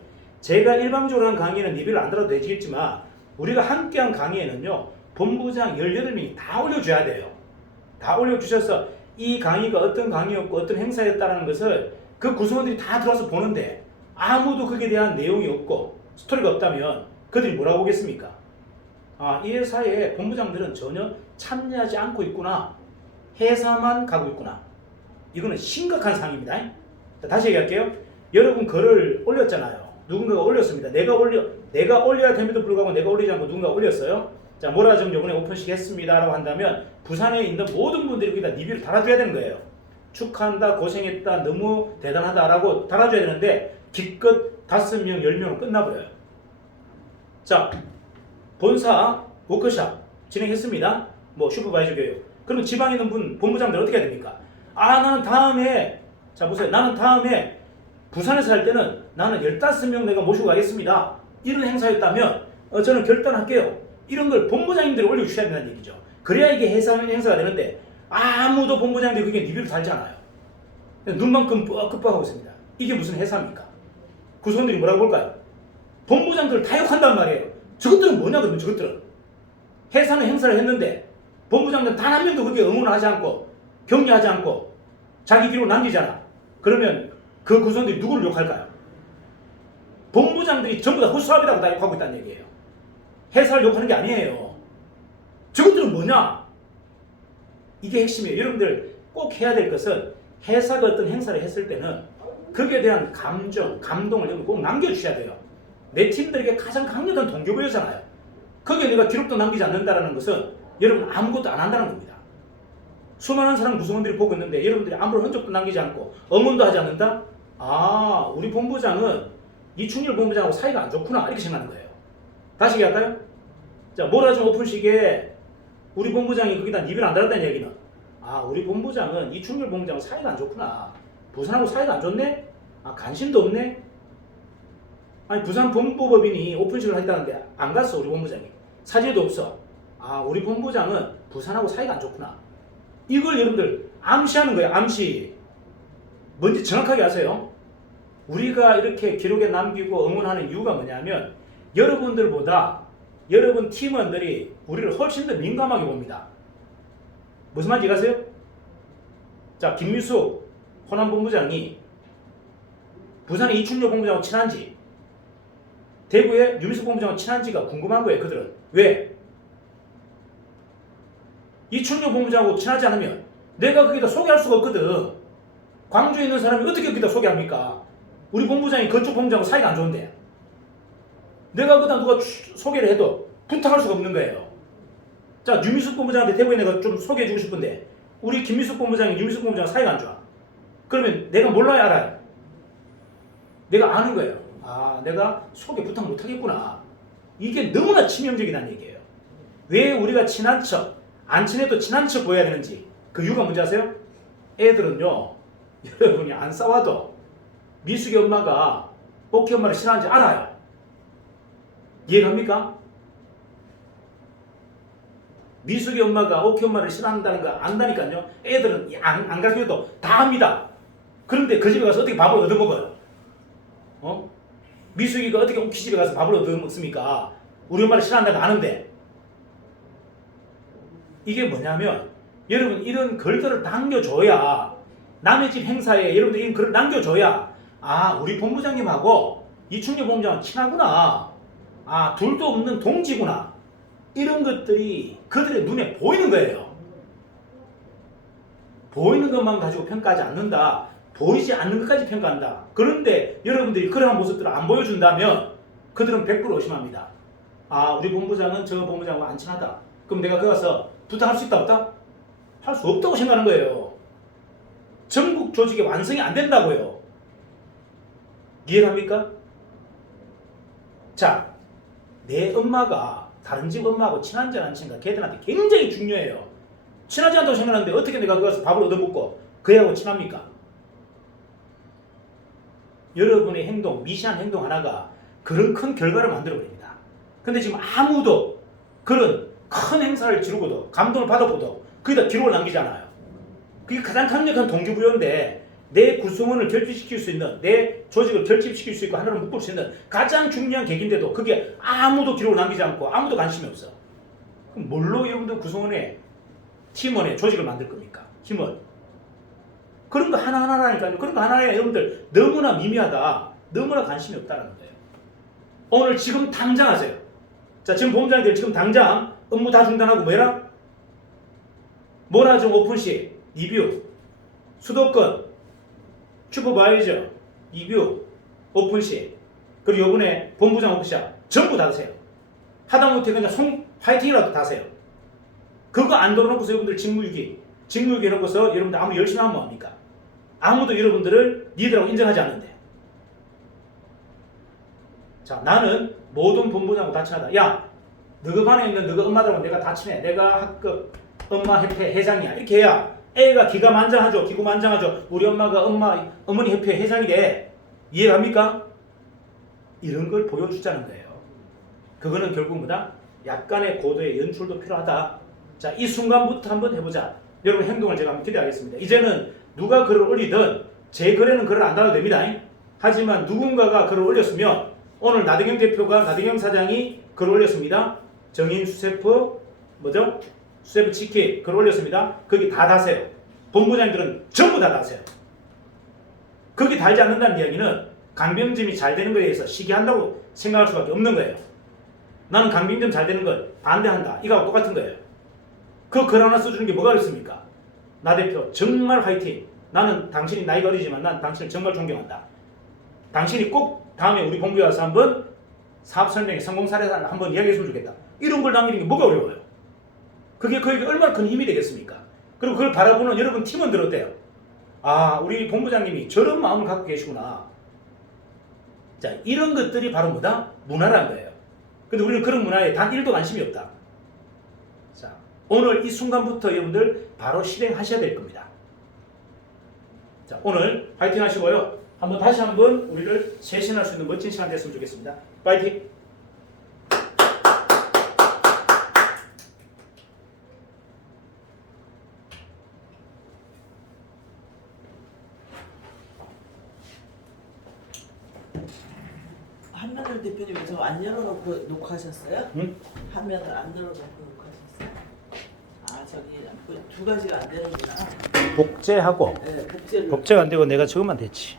제가 일방적으로 한 강의는 리뷰를 안 달아도 되겠지만 우리가 함께 한 강의에는요, 본부장 18명이 다 올려줘야 돼요. 다 올려주셔서 이 강의가 어떤 강의였고 어떤 행사였다는 것을 그 구성원들이 다 들어와서 보는데 아무도 그에 대한 내용이 없고 스토리가 없다면 그들이 뭐라고 보겠습니까? 아, 이 회사에 본부장들은 전혀 참여하지 않고 있구나. 회사만 가고 있구나. 이거는 심각한 상황입니다. 자, 다시 얘기할게요. 여러분 글을 올렸잖아요. 누군가가 올렸습니다. 내가 올려야 됨에도 불구하고 내가 올리지 않고 누군가가 올렸어요. 자, 뭐라 좀 요번에 오픈식 했습니다 라고 한다면 부산에 있는 모든 분들이 여기다 리뷰를 달아줘야 되는 거예요. 축하한다, 고생했다, 너무 대단하다 라고 달아줘야 되는데 기껏 5명, 10명으로 끝나버려요. 자, 본사 워크숍 진행했습니다. 뭐 슈퍼바이저 교육. 그럼 지방에 있는 본부장들 어떻게 해야 됩니까? 아, 나는 다음에, 자 보세요. 나는 다음에 부산에서 할 때는 나는 15명 내가 모시고 가겠습니다. 이런 행사였다면 저는 결단할게요. 이런 걸 본부장님들이 올려주셔야 된다는 얘기죠. 그래야 이게 행사가 되는데 아무도 본부장님들이 그게 리뷰를 달잖아요. 눈만큼 뻑뻑하고 있습니다. 이게 무슨 회사입니까? 구성원들이 뭐라고 볼까요? 본부장들을 다 욕한단 말이에요. 저것들은 뭐냐 그러면 저것들은. 회사는 행사를 했는데 본부장들은 단 한 명도 그게 응원을 하지 않고 격려하지 않고 자기 기록 남기잖아. 그러면 그 구성원들이 누구를 욕할까요? 본부장들이 전부 다 허수아비라고 다 욕하고 있다는 얘기예요. 회사를 욕하는 게 아니에요. 저것들은 뭐냐? 이게 핵심이에요. 여러분들 꼭 해야 될 것은 회사가 어떤 행사를 했을 때는 거기에 대한 감동을 꼭 남겨주셔야 돼요. 내 팀들에게 가장 강력한 동기부여잖아요. 거기에 내가 기록도 남기지 않는다는 것은 여러분 아무것도 안 한다는 겁니다. 수많은 사람 구성원들이 보고 있는데 여러분들이 아무런 흔적도 남기지 않고 응원도 하지 않는다? 아, 우리 본부장은 이충렬 본부장하고 사이가 안 좋구나 이렇게 생각하는 거예요. 다시 얘기할까요? 자, 모라즘 오픈식에 우리 본부장이 거기다 리뷰를 안 달았다는 얘기는 아, 우리 본부장은 이충렬 본부장하고 사이가 안 좋구나. 부산하고 사이가 안 좋네? 아, 관심도 없네? 아니, 부산 본부법인이 오픈식을 하겠다는데 안 갔어, 우리 본부장이. 사진에도 없어. 아, 우리 본부장은 부산하고 사이가 안 좋구나. 이걸 여러분들 암시하는 거예요, 암시. 뭔지 정확하게 아세요? 우리가 이렇게 기록에 남기고 응원하는 이유가 뭐냐면 여러분들보다 여러분 팀원들이 우리를 훨씬 더 민감하게 봅니다. 무슨 말인지 아세요? 자, 김미숙 호남 본부장이 부산에 이충렬 본부장하고 친한지 대구에 유미숙 본부장하고 친한지가 궁금한 거예요. 그들은. 왜? 이충렬 본부장하고 친하지 않으면 내가 거기다 소개할 수가 없거든. 광주에 있는 사람이 어떻게 거기다 소개합니까? 우리 본부장이 그쪽 본부장하고 사이가 안 좋은데 내가 거기다 누가 소개를 해도 부탁할 수가 없는 거예요. 자, 유미숙 본부장한테 대구에 내가 좀 소개해주고 싶은데 우리 김미숙 본부장이 윤미숙 본부장 사이가 안 좋아. 그러면 내가 몰라야 알아요. 내가 아는 거예요. 아, 내가 속에 부탁 못 하겠구나. 이게 너무나 치명적이라는 얘기예요. 왜 우리가 친한 척, 안 친해도 친한 척 보여야 되는지 그 이유가 뭔지 아세요? 애들은요, 여러분이 안 싸워도 미숙이 엄마가 오키 엄마를 싫어하는지 알아요. 이해갑니까? 미숙이 엄마가 오키 엄마를 싫어한다는 거 안다니까요. 애들은 안 가르쳐도 다 합니다. 그런데 그 집에 가서 어떻게 밥을 얻어먹어요? 미숙이가 어떻게 오키 집에 가서 밥을 얻어먹습니까? 우리 엄마를 싫어한다는 거 아는데. 이게 뭐냐면 여러분 이런 글들을 남겨줘야 남의 집 행사에 여러분들 이런 글을 남겨줘야 아 우리 본부장님하고 이충렬 본부장은 친하구나. 아 둘도 없는 동지구나. 이런 것들이 그들의 눈에 보이는 거예요. 보이는 것만 가지고 평가하지 않는다. 보이지 않는 것까지 평가한다. 그런데 여러분들이 그러한 모습들을 안 보여준다면 그들은 100% 의심합니다. 아 우리 본부장은 저 본부장과 안 친하다. 그럼 내가 거기 가서 부탁할 수 있다 없다? 할 수 없다고 생각하는 거예요. 전국 조직의 완성이 안 된다고요. 이해합니까? 자, 내 엄마가 다른 집 엄마하고 친한지 안 친한가 걔들한테 굉장히 중요해요. 친하지 않다고 생각하는데 어떻게 내가 거기 가서 밥을 얻어먹고 그 애하고 친합니까? 여러분의 행동, 미시한 행동 하나가 그런 큰 결과를 만들어버립니다. 근데 지금 아무도 그런 큰 행사를 치르고도 감동을 받아보도 거기다 기록을 남기지 않아요. 그게 가장 강력한 동기부여인데 내 구성원을 결집시킬 수 있는 내 조직을 결집시킬 수 있고 하나로 묶을 수 있는 가장 중요한 계기인데도 그게 아무도 기록을 남기지 않고 아무도 관심이 없어. 그럼 뭘로 여러분들 구성원의 팀원의 조직을 만들 겁니까? 팀원. 그런 거 하나하나라니까요. 그런 거 하나에 여러분들 너무나 미미하다. 너무나 관심이 없다는 거예요. 오늘 지금 당장 하세요. 자, 지금 본부장님들 지금 당장 업무 다 중단하고 뭐해라? 모라종 오픈시, 리뷰, 수도권, 슈퍼바이저, 리뷰, 오픈시, 그리고 요번에 본부장 오픈샷 전부 다 하세요. 하다못해 그냥 화이팅이라도 다 하세요. 그거 안 돌아놓고서 여러분들 직무유기 해놓고서 여러분들 아무리 열심히 하면 뭐합니까? 아무도 여러분들을 니들하고 인정하지 않는데. 자, 나는 모든 본부장하고 다 친하다. 야, 너가 반에 있는 너가 엄마들하고 내가 다 친해. 내가 학급 엄마 협회 회장이야. 이렇게 해야 애가 기고만장하죠. 우리 엄마가 어머니 협회 회장이래. 이해갑니까? 이런 걸 보여주자는 거예요. 그거는 결국 뭐다? 약간의 고도의 연출도 필요하다. 자, 이 순간부터 한번 해보자. 여러분 행동을 제가 한번 기대하겠습니다. 이제는 누가 글을 올리든 제 글에는 글을 안 달아도 됩니다. 하지만 누군가가 글을 올렸으면 오늘 나대경 대표가 나대경 사장이 글을 올렸습니다. 정인 수세프 뭐죠? 수세프 치킨 글을 올렸습니다. 거기 다 다세요. 본부장님들은 전부 다 다세요. 거기 달지 않는다는 이야기는 강병점이 잘 되는 거에 대해서 시기한다고 생각할 수밖에 없는 거예요. 나는 강병점 잘 되는 걸 반대한다. 이거하고 똑같은 거예요. 그 글 하나 써주는 게 뭐가 있습니까? 나 대표 정말 화이팅. 나는 당신이 나이가 어리지만 난 당신을 정말 존경한다. 당신이 꼭 다음에 우리 본부에 와서 한번 사업 설명회 성공 사례 한번 이야기했으면 좋겠다. 이런 걸 남기는 게 뭐가 어려워요? 그게 그에게 얼마나 큰 힘이 되겠습니까? 그리고 그걸 바라보는 여러분 팀원들 어때요? 아, 우리 본부장님이 저런 마음을 갖고 계시구나. 자, 이런 것들이 바로 뭐다? 문화라는 거예요. 근데 우리는 그런 문화에 단 1도 관심이 없다. 자, 오늘 이 순간부터 여러분들 바로 실행하셔야 될 겁니다. 자, 오늘 파이팅 하시고요. 한번 다시 한번 우리를 쇄신할 수 있는 멋진 시간 됐으면 좋겠습니다. 파이팅! 한면을 대표님 저 안 열어놓고 녹화하셨어요? 응? 화면을 안 열어놓고 녹화하셨어요? 아 저기 두 가지가 안 되는구나. 복제하고 네, 복제를 복제가 안 되고 내가 적으면 됐지.